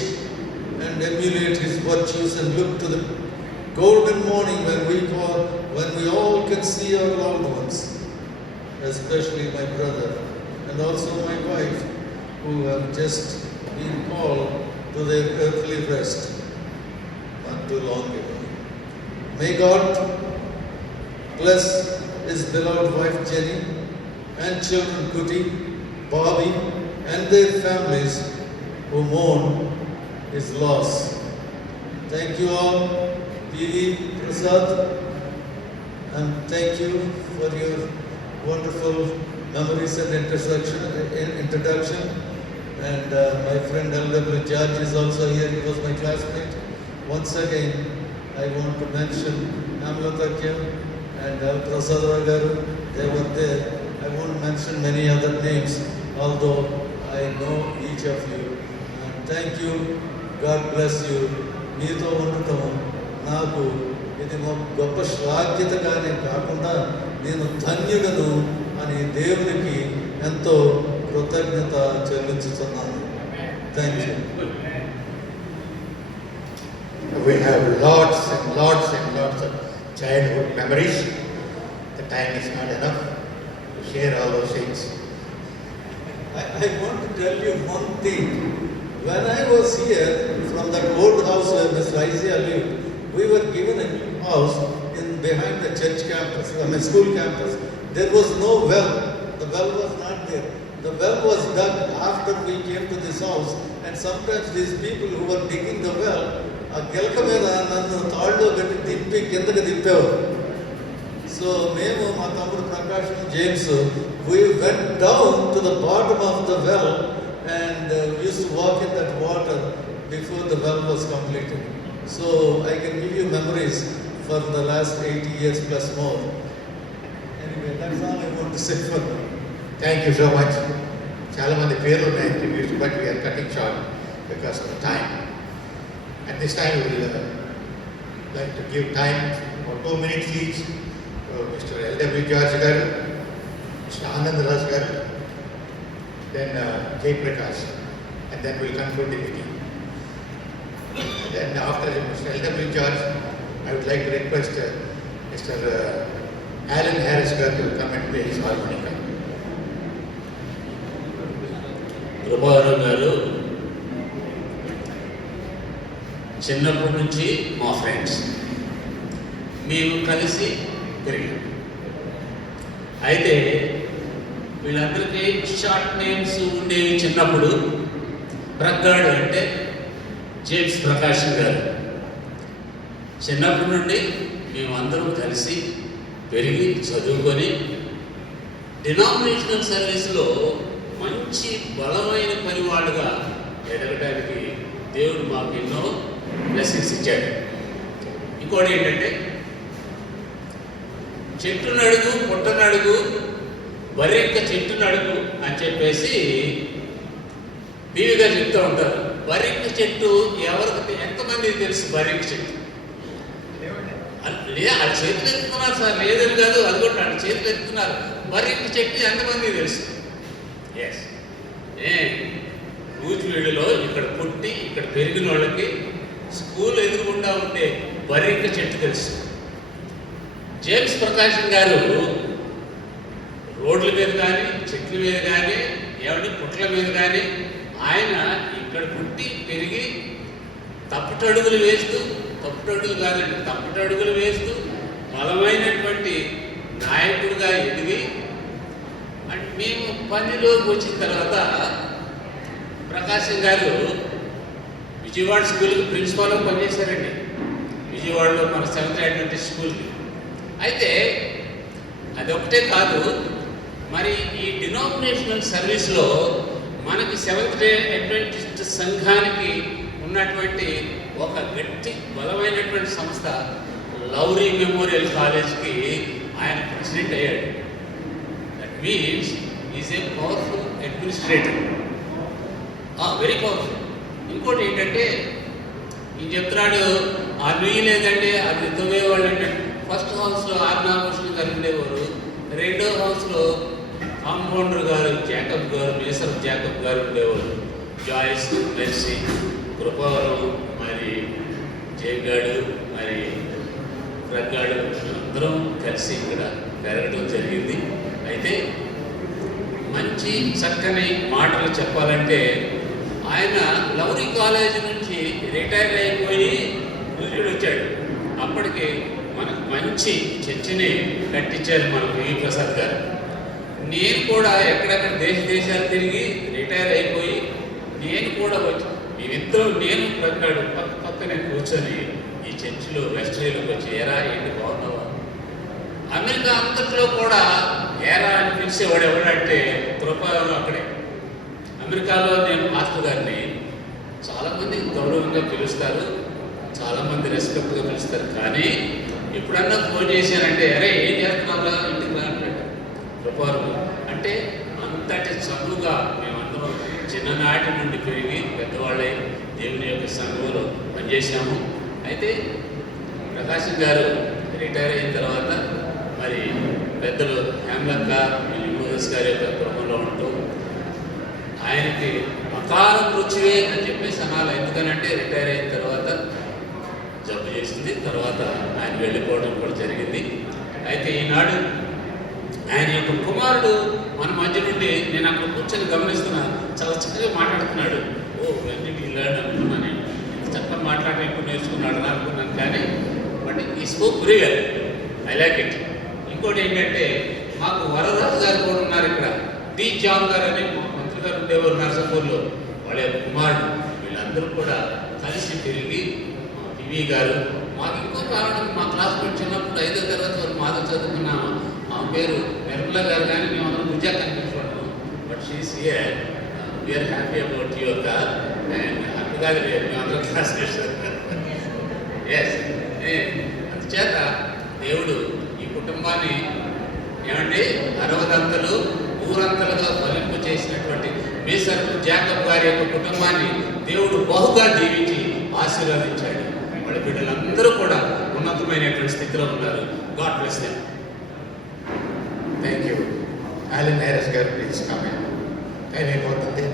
and emulate his virtues and look to the golden morning when we all can see our loved ones, especially my brother and also my wife, who have just been called to their earthly rest not too long ago. May God bless his beloved wife Jenny and children Kuti, Bobby and their families who mourn his loss. Thank you all, P.D. Prasad, and thank you for your wonderful memories and introduction. And my friend L.W. Judge is also here. He was my classmate. Once again, I want to mention Amlatakya and L. Prasad Garu. They were there. I won't mention many other names, although I know each of you. And thank you. God bless you. మీతో ఉండటం నాకు ఇది గొప్ప శ్లాఘ్యతగానే కాకుండా నేను ధన్యుడను అని దేవునికి ఎంతో కృతజ్ఞత చెల్లించుతున్నాను. Thank you. We have lots and lots and lots of childhood memories. The time is not enough to share all those things. I want to tell you one thing. When I was here from that old house where Mr. Isaiah lived, we were given a new house behind the church campus, school campus. There was no well. The well was not there. The well was dug after we came to this house, and sometimes these people who were digging the well, ఆ గిలక మీద నన్ను తాళ్ళలో పెట్టి తిప్పి కిందకి తిప్పేవారు. సో మేము మా తమ్ముడు ప్రకాశం James we went down to the bottom of the well and used to walk in that water before the well was completed. So I can give you memories for the last 80 years plus more. Anyway, that's all I want to say for now. Thank you so much. చాలా మంది పేర్లు ఉన్నాయి introduced, but we are cutting short because of the time. At this time, we will like to give time for 2 minutes each to Mr. L.W. George garu, Mr. Anand Raj garu, then Jay Prakash, and then we'll conclude the meeting. Then after Mr. L.W. George, I would like to request Mr. Alan Harris garu to come and play his harmonica. Prabhakar గారు చిన్నప్పటి నుంచి మా ఫ్రెండ్స్, మేము కలిసి పెరిగాం. అయితే వీళ్ళందరికీ short names ఉండేవి. చిన్నప్పుడు ప్రగ్గాడు అంటే జేమ్స్ ప్రకాశం గారు. చిన్నప్పటి నుండి మేమందరం కలిసి పెరిగి చదువుకొని డినామినేషనల్ సర్వీస్లో మంచి బలమైన పనివాడుగా ఎదగడానికి దేవుడు మాకు ఎన్నో బ్లెస్సింగ్స్ ఇచ్చాడు. ఇంకోటి ఏంటంటే చెట్టు నడుగు పుట్ట నడుగు వరెక్క చెట్టు నడుగు అని చెప్పేసి బీవిగా చెప్తూ ఉంటారు. వరెక్క చెట్టు ఎవరికి ఎంతమందికి తెలుసు? వరెక్క చెట్టు లేదా ఆ చేతులు ఎత్తుకున్నారు సార్, లేదని కాదు, అది కూడా చేతులు ఎత్తుకున్నారు. వరెక్క చెట్టు ఎంతమందికి తెలుసు? ఎస్, కూచివీడులో ఇక్కడ పుట్టి ఇక్కడ పెరిగిన వాళ్ళకి స్కూల్ ఎదురుగుండా ఉండే వరెక్క చెట్టు తెలుసు. జేమ్స్ ప్రకాశం గారు రోడ్ల మీద కానీ చెట్ల మీద కానీ పుట్ల మీద కానీ ఆయన ఇక్కడ పుట్టి పెరిగి తప్పటడుగులు వేస్తూ బలమైనటువంటి నాయకుడిగా ఎదిగి, అంటే మేము పనిలోకి వచ్చిన తర్వాత ప్రకాశం గారు విజయవాడ స్కూల్కి ప్రిన్సిపాల్గా పనిచేశారండి. విజయవాడలో మన సెవెంత్ అడ్వెంటిస్ట్ స్కూల్కి. అయితే అదొకటే కాదు, మరి ఈ డినామినేషనల్ సర్వీస్లో మనకి సెవెంత్ డే అడ్వెంటిస్ట్ సంఘానికి ఉన్నటువంటి ఒక గట్టి బలమైనటువంటి సంస్థ లౌరీ మెమోరియల్ కాలేజ్కి ఆయన ప్రెసిడెంట్ అయ్యాడు. That means is a powerful administrator, very powerful. ఇంకోటి ఏంటంటే ఈయన చెప్తున్నాడు, ఆ నుయ్యి లేదంటే అది తవ్వేవాళ్ళు అంటే ఫస్ట్ హౌస్లో ఆర్ నాగభూషణ్ గారు ఉండేవారు, రెండో హౌస్లో కాంపౌండర్ గారు జాకబ్ గారు, మేసర్ జాకబ్ గారు ఉండేవారు. జాయిస్, మెర్సీ, కృపావరం, మరి జయగాడు, మరి రగ్గాడు అందరం కలిసి ఇక్కడ పెరగడం జరిగింది. అయితే మంచి చక్కని మాటలు చెప్పాలంటే ఆయన లౌరీ కాలేజ్ నుంచి రిటైర్ అయిపోయి న్యూజిలాండ్ వచ్చాడు. అప్పటికి మనకు మంచి చర్చిని కట్టించారు మన వివి ప్రసాద్ గారు. నేను కూడా ఎక్కడెక్కడ దేశాలు తిరిగి రిటైర్ అయిపోయి నేను కూడా వచ్చి మేమిద్దరం నేను ప్రకాడు పక్కనే కూర్చొని ఈ చర్చిలో వెస్ట్రీలోకి వచ్చి ఏరా ఏంటి బాగున్నావా, అమెరికా అంతట్లో కూడా ఏరా అని పిలిచేవాడు ఎవడంటే కృపావరం. అక్కడే అమెరికాలో నేను మాస్టర్ గారిని చాలామంది గౌరవంగా పిలుస్తారు, చాలామంది రెస్పెక్ట్గా పిలుస్తారు. కానీ ఎప్పుడన్నా ఫోన్ చేశానంటే అరే ఏం చేస్తున్నావురా ఇంటికి రా అంటాడు కృపావరం. అంటే అంతటి చదువుగా మేమందరం చిన్ననాటి నుండి పెరిగి పెద్దవాళ్ళై దేవుని యొక్క సంఘంలో పనిచేశాము. అయితే ప్రకాశం గారు రిటైర్ అయిన తర్వాత మరి పెద్దలు హేమలక్క, మోదస్ గారి యొక్క గృహంలో ఉంటూ ఆయనకి అకాల మృత్యువే అని చెప్పేసి అనాలి. ఎందుకనంటే రిటైర్ అయిన తర్వాత జబ్బు చేసింది, తర్వాత ఆయన వెళ్ళిపోవడం కూడా జరిగింది. అయితే ఈనాడు ఆయన యొక్క కుమారుడు మన మధ్య నుండి నేను అక్కడ కూర్చొని గమనిస్తున్నా, చాలా చక్కగా మాట్లాడుతున్నాడు. ఓ వెన్నిటి ఇల్లాడు అనుకున్నాను, నేను ఇంత చక్కగా మాట్లాడి ఎప్పుడు నేర్చుకున్నాడు అనుకున్నాను. కానీ బట్ ఈ spoke very well, I like it. ఇంకోటి ఏంటంటే మాకు వరరాజు గారు కూడా ఉన్నారు ఇక్కడ, డి జాన్ గారు అని మంత్రి గారు ఉండేవారు నర్సాపూర్లో, వాళ్ళ యొక్క కుమారుడు. వీళ్ళందరూ కూడా కలిసి తిరిగి పివి గారు మాకు ఇంకో కారణం, మా క్లాస్మేట్ చిన్నప్పుడు 5వ తరగతి వరకు మాతో చదువుకున్నాము. ఆమె పేరు నిర్మలా గారు, కానీ మేము అందరం గుజ్జా కనిపించుకుంటాము. But she's here, we're happy about you అక్క. అండ్ హ్యాపీ కాదు, మేము అందరం క్లాస్మేట్స్. ఎస్, అందుచేత దేవుడు ఈ కుటుంబాన్ని ఏమంటే 60 ఊరంతలుగా ఫలింపు చేసినటువంటి మేసర్ జాకబ్ గారి యొక్క కుటుంబాన్ని దేవుడు బహుగా దీవించి ఆశీర్వదించాడు. వాళ్ళ బిడ్డలందరూ కూడా ఉన్నతమైనటువంటి స్థితిలో ఉన్నారు. God bless them. Thank you. Alan Harris గారు ప్లీజ్ కామెంట్. టైం అయిపోతుంది,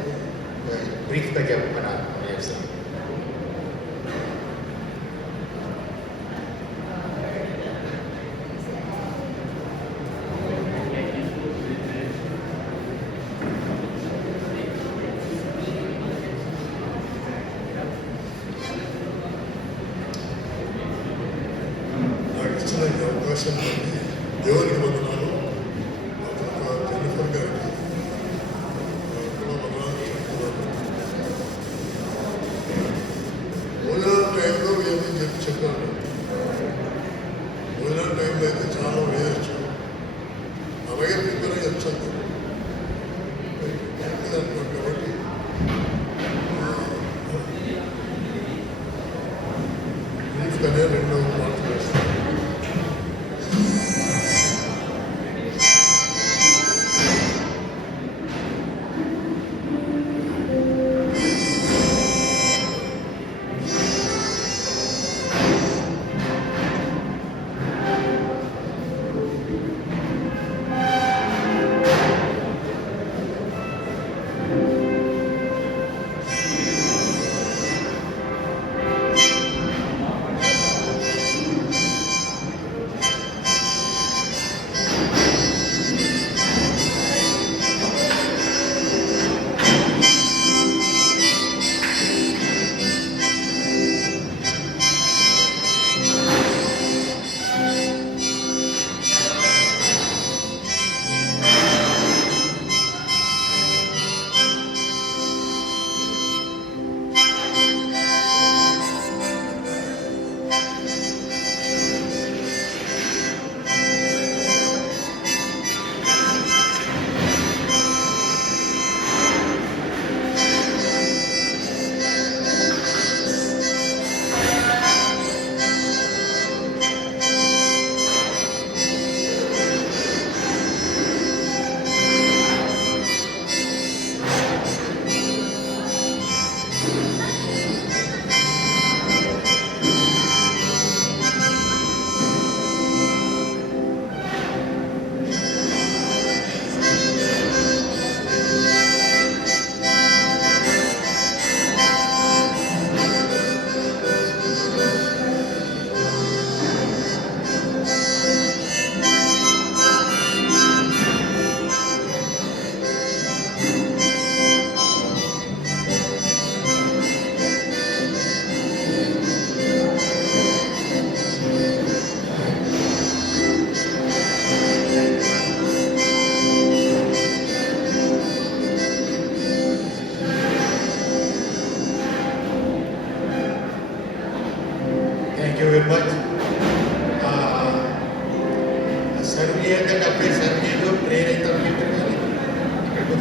బ్రీఫ్గా చెప్పమని చేస్తాను. అవకాశం దేవునికి వందనాలు. జెన్నిఫర్ గారికి భోజనం టైంలో ఏమని చెప్పాను. భోజనం టైంలో అయితే చాలా వేయచ్చు, అలాగే ప్రిపేర్ అయ్యొచ్చు అనుకోండి. కాబట్టి బ్రీఫ్గానే 2 మాటలు వేస్తాను.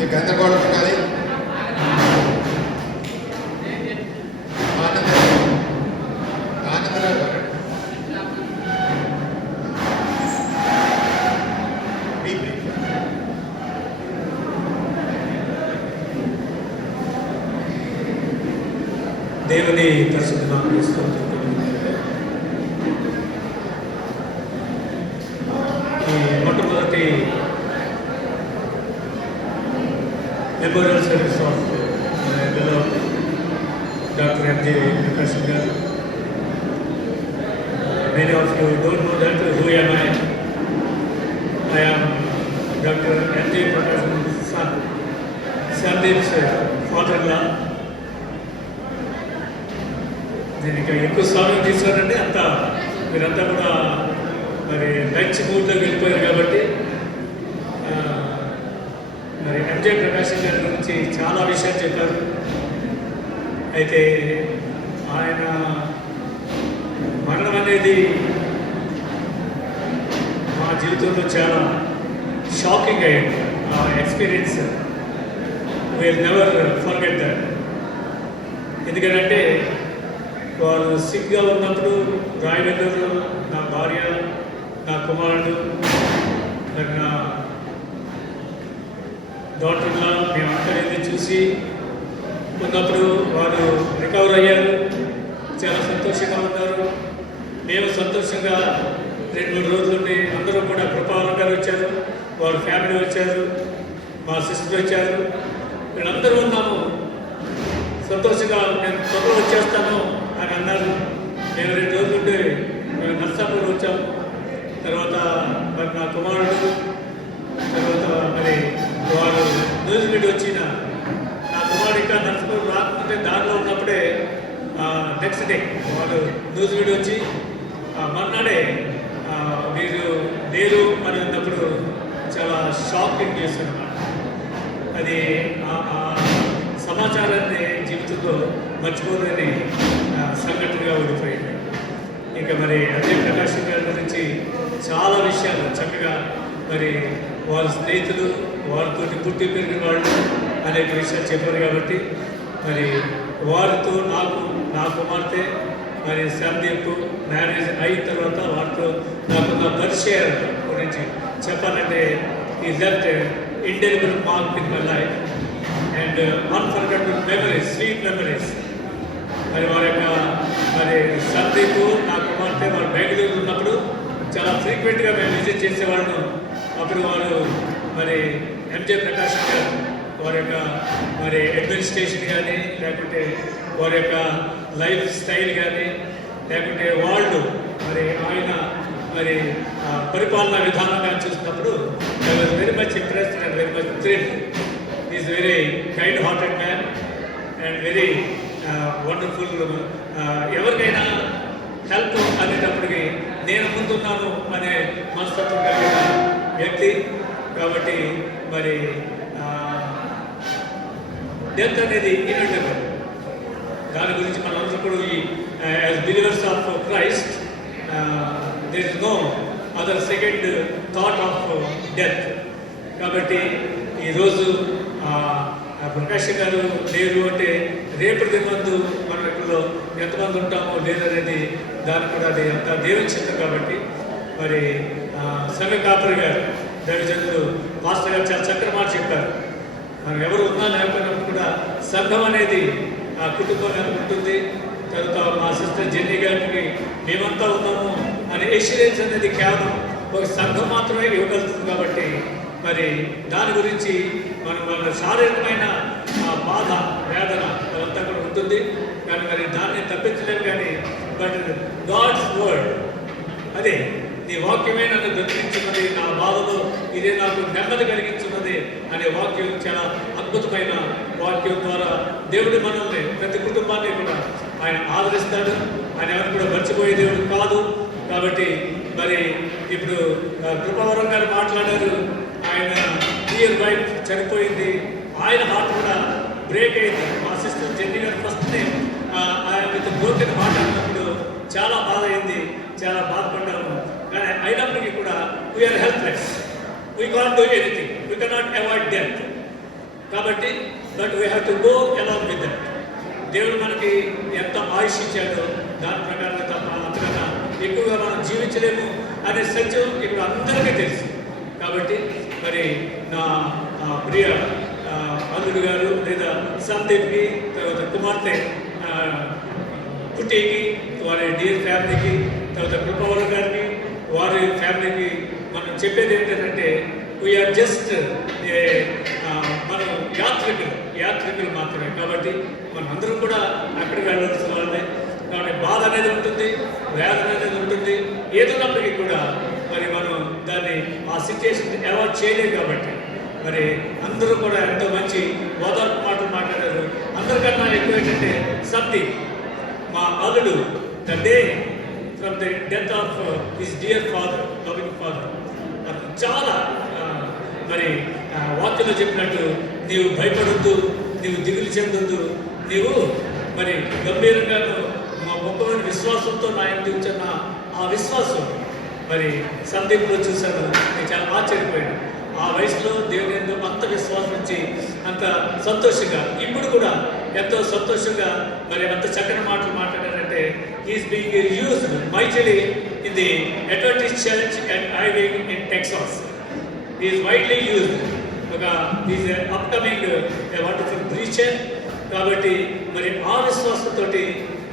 కొంచెం గందరగోళం ఉండాలి. ఆనందరావు గారు దేవుని పరిశుద్ధ నామమున స్తోత్రం. ఈ మొట్టమొదటి memorial service of doctor MJ Prakasam garu. Many of you don't know that who am I? I am Dr. M.J. Prakasham's son, Sandeep's father-in-law. నేను ఇక ఎక్కువ సమయం తీసుకోనండి, అంతా మీరంతా కూడా మరి లంచ్ మూడ్లోకి వెళ్ళిపోయారు కాబట్టి మరి ఎంజే ప్రకాశం గారి గురించి చాలా విషయాలు చెప్పారు. అయితే ఆయన మరణం అనేది మా జీవితంలో చాలా షాకింగ్ అయ్యింది. ఆ experience will never forget that. ఎందుకంటే వారు సిక్గా ఉన్నప్పుడు రాయవేంద్రులు, నా భార్య, నా కుమారుడు, మరి నా డాక్టర్లా మేమంతా వెళ్ళి చూసి ఉన్నప్పుడు వారు రికవర్ అయ్యారు. చాలా సంతోషంగా ఉన్నారు. మేము సంతోషంగా 2-3 రోజులుండి అందరూ కూడా కృపావరం గారు వచ్చారు, వారి ఫ్యామిలీ వచ్చారు, మా సిస్టర్ వచ్చారు, వీళ్ళందరూ ఉన్నాము. సంతోషంగా నేను త్వరలో వచ్చేస్తాను అని అన్నారు. మేము 2 రోజులుండి మేము నర్సాపూర్ వచ్చాము. తర్వాత మరి నా కుమారుడు, తర్వాత మరి వారు న్యూజిలాండ్ వచ్చిన నా కుమారుడు ఇంకా నర్సాపూర్ రాకుంటే దారిలో ఉన్నప్పుడే నెక్స్ట్ డే వారు న్యూజిలాండ్ వచ్చి మర్నాడే మీరు లేరు అని అన్నప్పుడు చాలా షాకింగ్ చేశాను. అది సమాచారాన్ని జీవితంలో మర్చిపోలేని సంఘటనగా ఉండిపోయింది. ఇంకా మరి అజయ్ ప్రకాశం గారి గురించి చాలా విషయాలు చక్కగా మరి వారి స్నేహితులు, వారితో పుట్టి పెరిగిన వాళ్ళు అనేక విషయాలు చెప్పారు. కాబట్టి మరి వారితో నా కుమార్తె మరి సందీప్ మ్యారేజ్ అయిన తర్వాత వారితో నాకున్న పరిచయం గురించి చెప్పాలంటే ఈ left indelible mark in my life and unforgettable memories, sweet memories. మరి వారి యొక్క మరి సందీప్, నా కుమార్తె వారు బెంగళూరు ఉన్నప్పుడు చాలా ఫ్రీక్వెంట్గా మేము విజిట్ చేసేవాళ్ళం. అప్పుడు వారు మరి ఎంజే ప్రకాశం గారు వారి యొక్క మరి అడ్మినిస్ట్రేషన్ కానీ, లేకుంటే వారి యొక్క లైఫ్ స్టైల్ కానీ, లేకుంటే వాళ్ళు మరి ఆయన మరి పరిపాలనా విధానం కానీ చూసినప్పుడు I was very much interested and very much thrilled. Is very kind hearted man and very wonderful. ఎవరికైనా హెల్ప్ అనేటప్పటికి నేను ముందున్నాను అనే మనస్తత్వం కలిగిన వ్యక్తి. కాబట్టి మరి డెత్ అనేది ఇన్ఎవిటబుల్. దాని గురించి మనందరూ కూడా as believers of Christ there is no other second thought of death. కాబట్టి ఈరోజు ప్రకాశ్ గారు లేరు అంటే రేపటి దినమందు మన ఇక్కడ ఎంతమంది ఉంటామో లేదనేది దానికి కూడా అది అంత దేవుని చిత్తం. కాబట్టి మరి సంఘ కాపరి గారు దైవజనులు మాస్టర్ గారు చాలా చక్కని మాట చెప్పారు. మనం ఎవరు ఉన్నా లేకపోయినప్పుడు కూడా సంఘం అనేది ఆ కుటుంబంగా ఉంటుంది. తర్వాత మా సిస్టర్ జెన్నీ గారికి మేమంతా ఉన్నాము అనే ఎష్యూరెన్స్ అనేది కేవలం ఒక సంఘం మాత్రమే ఇవ్వగలుగుతుంది. కాబట్టి మరి దాని గురించి మన శారీరకమైన బాధ, వేదన అదంతా కూడా ఉంటుంది. కానీ మరి దాన్ని తప్పించలేము. కానీ బట్ గాడ్స్ వర్డ్, అదే నీ వాక్యమే నన్ను బ్రతికించున్నది, నా బాధలో ఇదే నాకు నెమ్మది కలిగించున్నది అనే వాక్యం చాలా అద్భుతమైన వాక్యం ద్వారా దేవుడు మనల్ని, ప్రతి కుటుంబాన్ని కూడా ఆయన ఆదరిస్తాడు. ఆయన ఎవరు కూడా మర్చిపోయే దేవుడు కాదు. కాబట్టి మరి ఇప్పుడు కృపావరం గారు మాట్లాడారు. ఆయన డియర్ వైఫ్ చనిపోయింది, ఆయన హార్ట్ కూడా బ్రేక్ అయింది. మా సిస్టర్ జెన్నీ గారు ఫస్ట్నే ఆయనతో బ్రోకెన్ మాట్లాడినప్పుడు చాలా బాధ అయింది, చాలా బాధపడ్డాము. కానీ అయినప్పటికీ కూడా we're helpless, we can't do anything, we cannot avoid death. కాబట్టి but we have to go along with that. దేవుడు మనకి ఎంత ఆయుష్ ఇచ్చాడో దాని ప్రకారంగా తప్ప అంతకన్నా ఎక్కువగా మనం జీవించలేము అనే సత్యం ఇప్పుడు అందరికీ తెలుసు. కాబట్టి మరి నా ప్రియ అల్లుడు గారు లేదా సందీప్కి, తర్వాత కుమార్తె కుటీకి, వారి డియర్ ఫ్యామిలీకి, తర్వాత కృపవరం గారికి, వారి ఫ్యామిలీకి మనం చెప్పేది ఏంటంటే వీఆర్ జస్ట్ మనం యాత్రికులు మాత్రమే. కాబట్టి మనందరం కూడా అక్కడికి వెళ్ళాల్సిన వాళ్ళే. కాబట్టి బాధ అనేది ఉంటుంది, వేదన అనేది ఉంటుంది. ఏదైనప్పటికీ కూడా మరి మనం దాన్ని ఆ సిచ్యుయేషన్ అవాయిడ్ చేయలేము. కాబట్టి మరి అందరూ కూడా ఎంతో మంచి ఓదార్పు మాటలు మాట్లాడారు. అందరికన్నా ఎక్కువ ఏంటంటే సందీప్ మా అల్లుడు the day from the death of his dear father, loving father, చాలా మరి వాక్యంలో చెప్పినట్టు నీవు భయపడొద్దు, నీవు దిగులు చెందొద్దు, నీవు మరి గంభీరంగాను మా గొప్పమైన విశ్వాసంతో నా ఇంటి ఉంచిన ఆ విశ్వాసం మరి సందీప్లో చూశాను. నేను చాలా ఆశ్చర్యపోయాను. ఆ వయసులో దేవుని ఎందు అంత విశ్వాసం నుంచి అంత సంతోషంగా, ఇప్పుడు కూడా ఎంతో సంతోషంగా మరి అంత చక్కని మాటలు మాట్లాడారంటే is being used mightily in the Adventist church and IV in Texas. He is widely used. He is upcoming a wonderful preacher. కాబట్టి మరి ఆ విశ్వాసంతోటి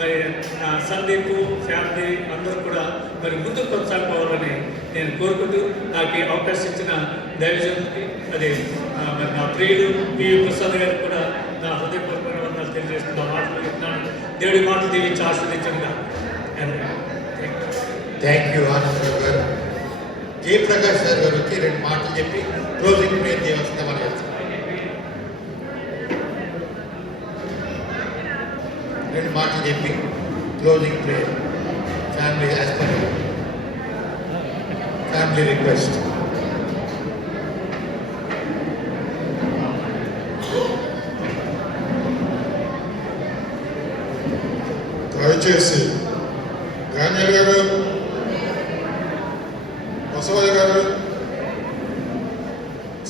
మరి నా సందీప్ ఫ్యామిలీ అందరూ కూడా మరి ముందుకు కొనసాగిపోవాలని నేను కోరుకుంటూ నాకు ఈ అవకాశం ఇచ్చిన దైవజనుడికి, అదే మరి నా ప్రియుడు పివి ప్రసాద్ గారికి కూడా నా హృదయపూర్వక వందనాలు తెలియజేస్తున్న మాటలు చెప్తున్నాను. దేవుడి మాటలు దీవించి ఆస్వాదించగా. థ్యాంక్ యూ ఆనందరావు గారు. జయప్రకాష్ సార్ గారు వచ్చి 2 మాటలు చెప్పి క్లోజింగ్ ప్రేయర్ చేయవలసిందిగా మనం వెళ్తాం. 2 మాటలు చెప్పి closing prayer, family as per family request. దయచేసి గాంజల్ గారు, బసవయ్య గారు,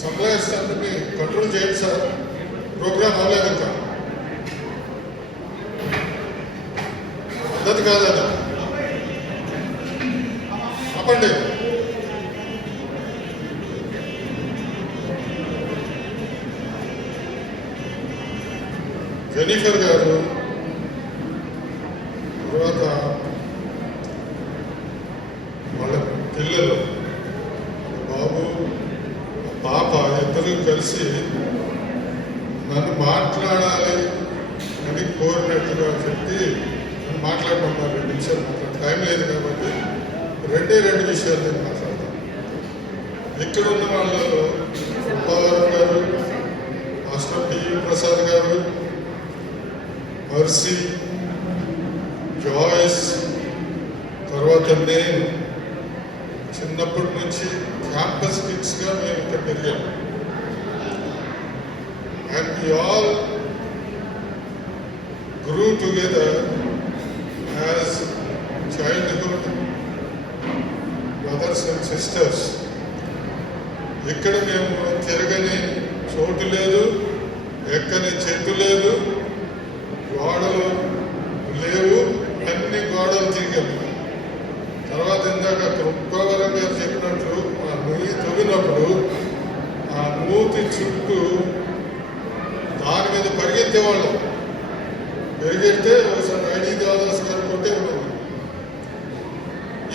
సప్లయర్స్ అందరినీ కంట్రోల్ చేయండి సార్. ప్రోగ్రామ్ అవ్వలేదు ఇంకా, పద్ధతి కాదు అది. ఆపండి. జెనిఫర్ గారు, తర్వాత వాళ్ళ పిల్లలు, బాబు, పాప ఇద్దరు కలిసి నన్ను మాట్లాడాలి అని కోరినట్టుగా చెప్పి నన్ను మాట్లాడమన్నారు. 2 నిమిషాలు మాట్లాడ టైం లేదు కాబట్టి 2 విషయాలు నేను మాట్లాడతాను. ఇక్కడ ఉన్న వాళ్ళలో ఉపావరం గారు, మాస్టర్ పివి ప్రసాద్ గారు, మర్సీ, జాయిస్, తర్వాత నేను చిన్నప్పటి నుంచి క్యాంపస్ కిడ్స్గా మేము ఇక్కడ పెరిగాము. And we all grew together as childhood brothers and sisters. ఇక్కడ మేము తిరగని చోటు లేదు, ఎక్కని చెట్టు లేదు, గోడలు లేవు, అన్ని గోడలు తిరిగాము. తర్వాత ఇందాక కృపవరం గారు చెప్పినట్లు ఆ నుయ్యి తవ్వినప్పుడు ఆ మూతి చుట్టూ దాని మీద పరిగెత్తేవాళ్ళం. పరిగెడితే ఒకసారి ఐడి దాదాస్ గారు కొట్టేవాళ్ళు.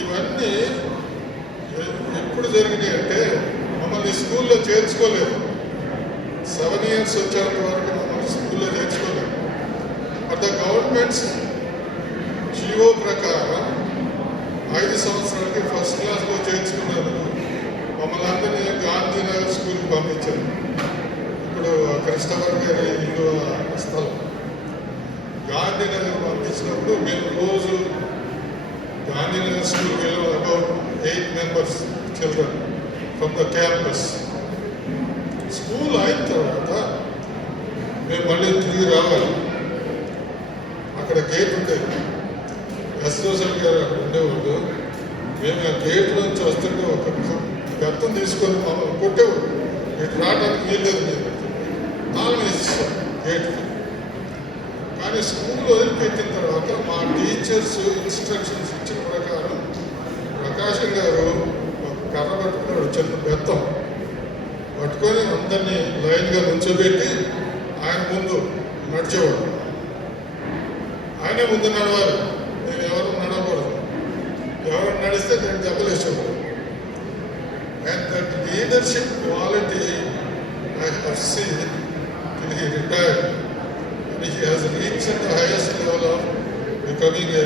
ఇవన్నీ ఎప్పుడు జరిగినాయి అంటే మమ్మల్ని స్కూల్లో చేర్చుకోలేదు. 7 years వచ్చేంత వరకు మమ్మల్ని స్కూల్లో చేర్చుకోలేదు. బట్ ద గవర్నమెంట్స్ జీవో ప్రకారం 5 సంవత్సరాలకి ఫస్ట్ క్లాస్లో చేర్చుకున్నారు. మమ్మల్ని అందరినీ గాంధీనగర్ స్కూల్కి పంపించారు. ఇప్పుడు క్రిస్టఫర్ గారి ఇల్లు స్థలం. గాంధీనగర్ పంపించినప్పుడు మేము రోజు గాంధీనగర్ స్కూల్కి వెళ్ళాం. అబౌట్ 8 members children from the campus. School అయిన తర్వాత మేము మళ్ళీ తిరిగి రావాలి. అక్కడ గేట్ ఉండేది. ఎస్రోసల్ గారు అక్కడ ఉండేవాళ్ళు. మేము ఆ గేట్ నుంచి వస్తుంటే ఒక గర్తం తీసుకొని మమ్మల్ని కొట్టేవాడు. ఇటు రావడానికి వీల్లేదు. మీరు కానీ స్కూల్ వదిలిపెట్టిన తర్వాత మా టీచర్స్ ఇన్స్ట్రక్షన్స్ ఇచ్చిన ప్రకారం ప్రకాశం గారు ఒక కర్ర పట్టుకున్నాడు, చిన్న బెత్తం పట్టుకొని అందరినీ లైన్గా నుంచోబెట్టి ఆయన ముందు నడిచేవాడు. ఆయనే ముందు నడవాలి, మేము ఎవరు నడవకూడదు. ఎవరు నడిస్తే దాన్ని దెబ్బలేసేవాడు. And that leadership quality I have seen till he retired. And he has reached at the highest level of becoming a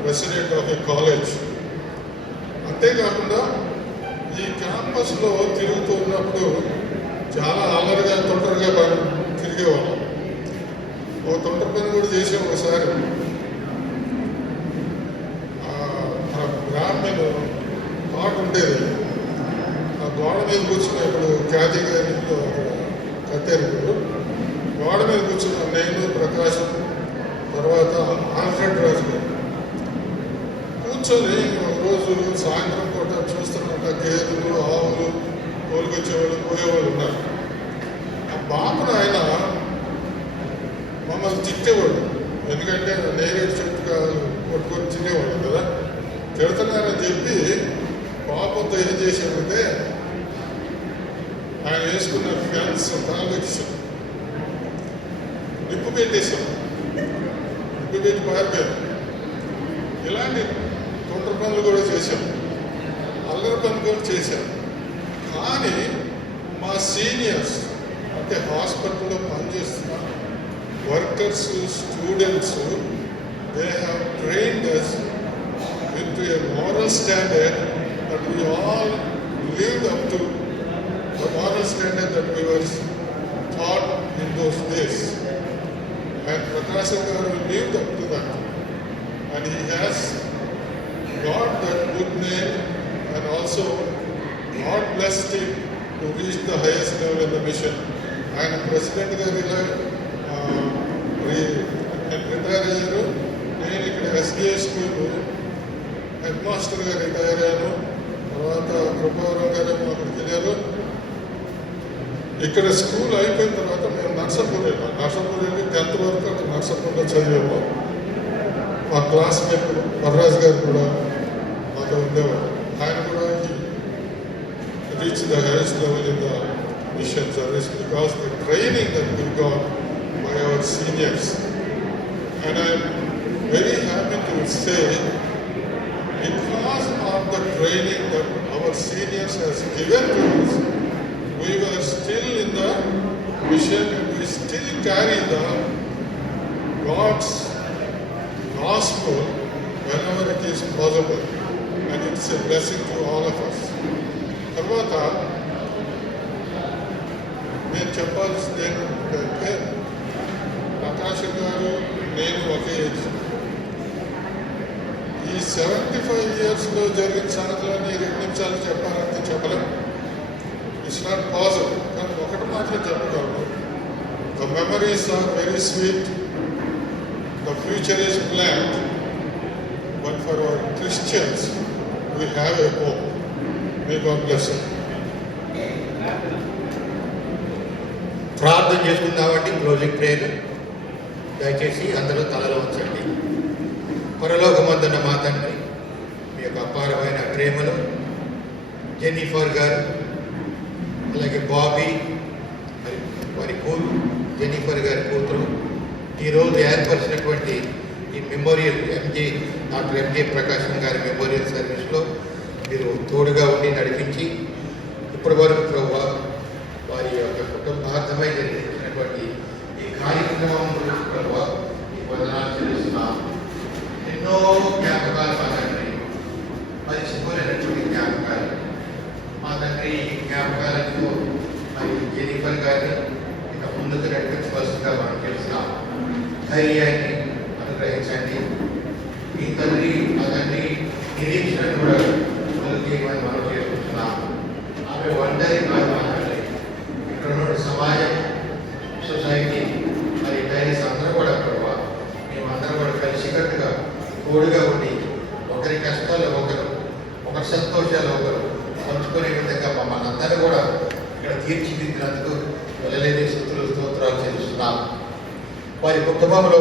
president of a college. అంతేకాకుండా ఈ క్యాంపస్లో తిరుగుతున్నప్పుడు చాలా అల్లరిగా తొందరగా తిరిగేవాళ్ళం. ఒక తొందర పని కూడా చేసాం ఒకసారి. మన బ్రాహ్మణ పాట ఉండేది, ఆ గోడ మీద కూర్చున్నప్పుడు ఖ్యాతి గారి ఇంట్లో కట్టారు. ఇప్పుడు గోడ మీద కూర్చున్నాం నేను, ప్రకాశం, తర్వాత ఆల్ఫ్రెడ్ రాజు గారు కూర్చొని ఒకరోజు సాయంత్రం పూట చూస్తున్నట్టు గేదెలు, ఆవులు తోలుకొచ్చేవాళ్ళు, పోయేవాళ్ళు ఉన్నారు. ఆ బాపును ఆయన మమ్మల్ని తిట్టేవాడు, ఎందుకంటే నేరేడు చెట్టు కొట్టుకొని తినేవాడు కదా. తిడుతున్నారని చెప్పి పాపంతో ఏం చేసామంటే ఆయన వేసుకున్న ఫ్యాన్స్ తాగొచ్చాం, నిప్పు పెట్టేశాం, నిప్పు పెట్టి పారిపోయాం. ఇలాంటి తొందర పనులు కూడా చేశాం, అల్లరి పనులు కూడా చేశాం. కానీ మా సీనియర్స్ అంటే హాస్పిటల్లో పనిచేస్తున్న workers, students, they have trained us into a moral standard that we all lived up to, the moral standard that we were taught in those days. And Prakasha Garu lived up to that. And he has got that good name, and also God blessed him to reach the highest level in the mission. And President Garu retire అయ్యారు. నేను ఇక్కడ SDA school head మాస్టర్గా రిటైర్ అయ్యాను. తర్వాత కృపావరం గారు అక్కడికి వెళ్ళారు. ఇక్కడ స్కూల్ అయిపోయిన తర్వాత మేము నర్సాపూర్ వెళ్ళాం. నర్సాపూర్ వెళ్ళి 10th వరకు అక్కడ నర్సాపూర్లో చదివాము. మా క్లాస్మేట్ వరరాజ్ గారు కూడా మాతో ఉండేవారు. ఆయన కూడా reach the highest level in the mission service because the training that we got by our seniors. And I am very happy to say, because of the training that our seniors has given to us, we were still in the mission and we still carry the God's gospel whenever it is possible, and it's a blessing to all of us. తర్వాత నేను చెప్పాల్సింది ఏంటంటే, ప్రకాశం గారు నేను ఒకే ఏజ్. ఈ 75 yearsలో జరిగిన సంగతులన్నీ 2 నిమిషాలు చెప్పాలంటే చెప్పలేము. It's not possible. కానీ ఒకటి మాత్రం చెప్పగలను, the memories are very sweet, the future is blank, but for our Christians we have a hope. May God bless you. ప్రార్థన చేసుకుందామండి. Closing prayer. దయచేసి అందరూ తలలో ఉంచండి. పరలోకమందున్న మా తండ్రి, మీ యొక్క అపారమైన ప్రేమలు జెన్నిఫర్ గారు, అలాగే బాబీ మరి వారి కూతురు, జెన్నిఫర్ గారి కూతురు, ఈరోజు ఏర్పరిచినటువంటి ఈ మెమోరియల్ డాక్టర్ ఎంజే ప్రకాశం గారి మెమోరియల్ సర్వీస్లో మీరు తోడుగా ఉండి నడిపించి ఇప్పటి వరకు ప్రభు వారి యొక్క కుటుంబార్థమై జరిగించినటువంటి ఈ కార్యక్రమం గురించి ప్రభు ఈ వందనాలు చెల్లిస్తున్నాం. ఎన్నో జ్ఞాపకాలు మా తండ్రి, మరిచిపోలేనటువంటి జ్ఞాపకాలు మా తండ్రి. ఈ జ్ఞాపకాలతో మరి జెనిఫర్ గారిని ఇక ముందుకు నడిపించవలసిందిగా మనం తెలుస్తున్నాం. ధైర్యాన్ని అనుగ్రహించండి. ఈ తండ్రి మా తండ్రి నిరీక్షణ కూడా మొదలు చేయమని మనం చేసుకుంటున్నాం. ఆమె ఒంటరి కాదు మా తండ్రి. ఇక్కడ ఉన్న సమాజం, సొసైటీ, మరి పేరెంట్స్ అందరూ కూడా ప్రభావ మేమందరం కూడా కలిసికట్టుగా తోడుగా ఉండి ఒకరి కష్టాలు ఒకరు, ఒకరి సంతోషాలు ఒకరు పంచుకునే విధంగా మమ్మల్ని అందరూ కూడా ఇక్కడ తీర్చిదిద్దినందుకు వెళ్ళలేని స్తుతులు స్తోత్రాలు చెల్లిస్తున్నాం. వారి కుటుంబంలో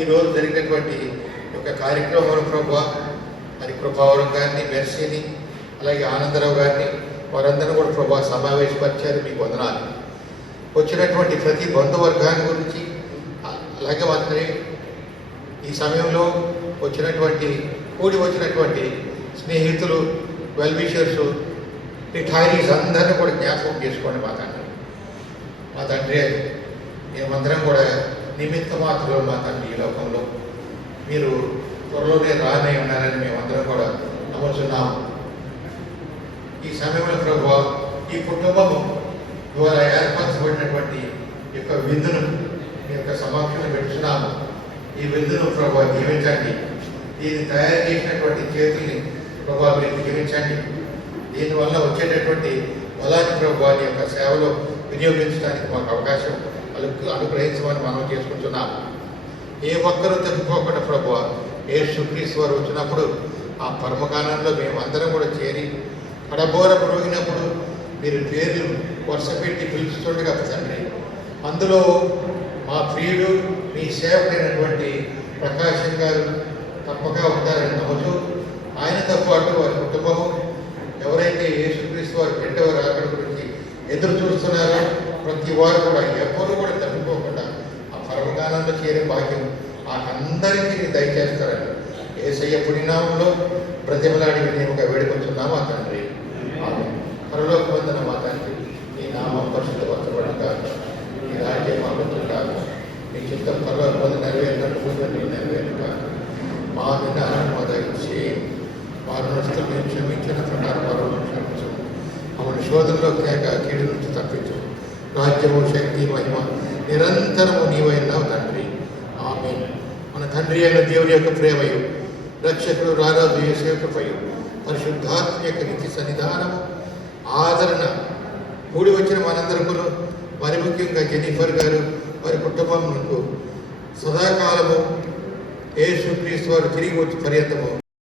ఈరోజు జరిగినటువంటి యొక్క కార్యక్రమంలో ప్రభా మరి కృపావరం గారిని, మెర్సీని, అలాగే ఆనందరావు గారిని వారందరూ కూడా ప్రభా సమావేశపరిచారు. మీకు వందనాలు. వచ్చినటువంటి ప్రతి బంధువర్గాన్ని గురించి, అలాగే వారి ఈ సమయంలో కూడి వచ్చినటువంటి స్నేహితులు, వెల్విషర్స్, రిటైరీస్ అందరినీ కూడా జ్ఞాపకం చేసుకోండి మా తండ్రి. మేమందరం కూడా నిమిత్త మాత్రం మా తండ్రి ఈ లోకంలో. మీరు త్వరలోనే రానే ఉన్నారని మేమందరం కూడా నమ్ముతున్నాము. ఈ సమయంలో ప్రభువా ఈ కుటుంబము ద్వారా ఏర్పరచబడినటువంటి యొక్క విందును మీ యొక్క సమక్షంలో పెట్టుతున్నాము. ఈ విందును ప్రభువా జీవించండి. దీన్ని తయారు చేసినటువంటి చేతుల్ని ప్రభువా మీరు జీవించండి. దీనివల్ల వచ్చేటటువంటి బలాన్ని ప్రభువా యొక్క సేవలో వినియోగించడానికి మాకు అవకాశం అనుగ్రహించమని మనం చేసుకుంటున్నాము. ఏ ఒక్కరూ తప్పిపోకుండా ప్రభువా యేసుక్రీస్తు వారు వచ్చినప్పుడు ఆ పరమకాలంలో మేమందరం కూడా చేరి కడబోర మ్రోగినప్పుడు మీరు పేర్లు వరుస పెట్టి పిలుస్తుండగా తండ్రి, అందులో మా ప్రియుడు మీ సేవకుడైనటువంటి ప్రకాశం గారు తప్పక ఉంటారని నమ్ముతూ ఆయనతో పాటు వారి కుటుంబము ఎవరైతే యేసుక్రీస్తు వారి రెండవ రాకడ గురించి ఎదురు చూస్తున్నారో ప్రతి వారు కూడా ఎవ్వరూ కూడా తప్పిపోకుండా ఆ పరమకాలంలో చేరే భాగ్యం మాకందరికీ దయచేస్తారని యేసయ్య పుణ్యనామంలో బ్రతిమలాడి వినియోగంగా వేడుకొచ్చున్నాము ఆ తండ్రి. పరలోక వందన మా తండ్రి, నీ నామం పరిశుద్ధపరచబడును గాక, నీ రాజ్యం మాకొచ్చును గాక, నీ చిత్తం పరలోక వంద నెరవేరినట్టు భూమిలో నెరవేరును గాక. మా విధానం మా దయచేసి వారు నష్టం మేము క్షమించిన ప్రకారం వారు క్షమించు. మమ్మల్ని శోధనలో తేక కీడు నుంచి తప్పించు. రాజ్యము, శక్తి, మహిమ నిరంతరము నీవైనావు తండ్రి. ఆమేన్. మన తండ్రి అయిన దేవుని యొక్క ప్రేమయు, రక్షకుడు రారాజు యేసు యొక్క కృపయు, పరిశుద్ధాత్మ యొక్క నిత్య సన్నిధానము, ఆదరణ కూడి వచ్చిన మనందరికీ, మరి ముఖ్యంగా జెన్నిఫర్ గారు వారి కుటుంబములకు సదాకాలము యేసుక్రీస్తు వారు తిరిగి వచ్చి పర్యంతము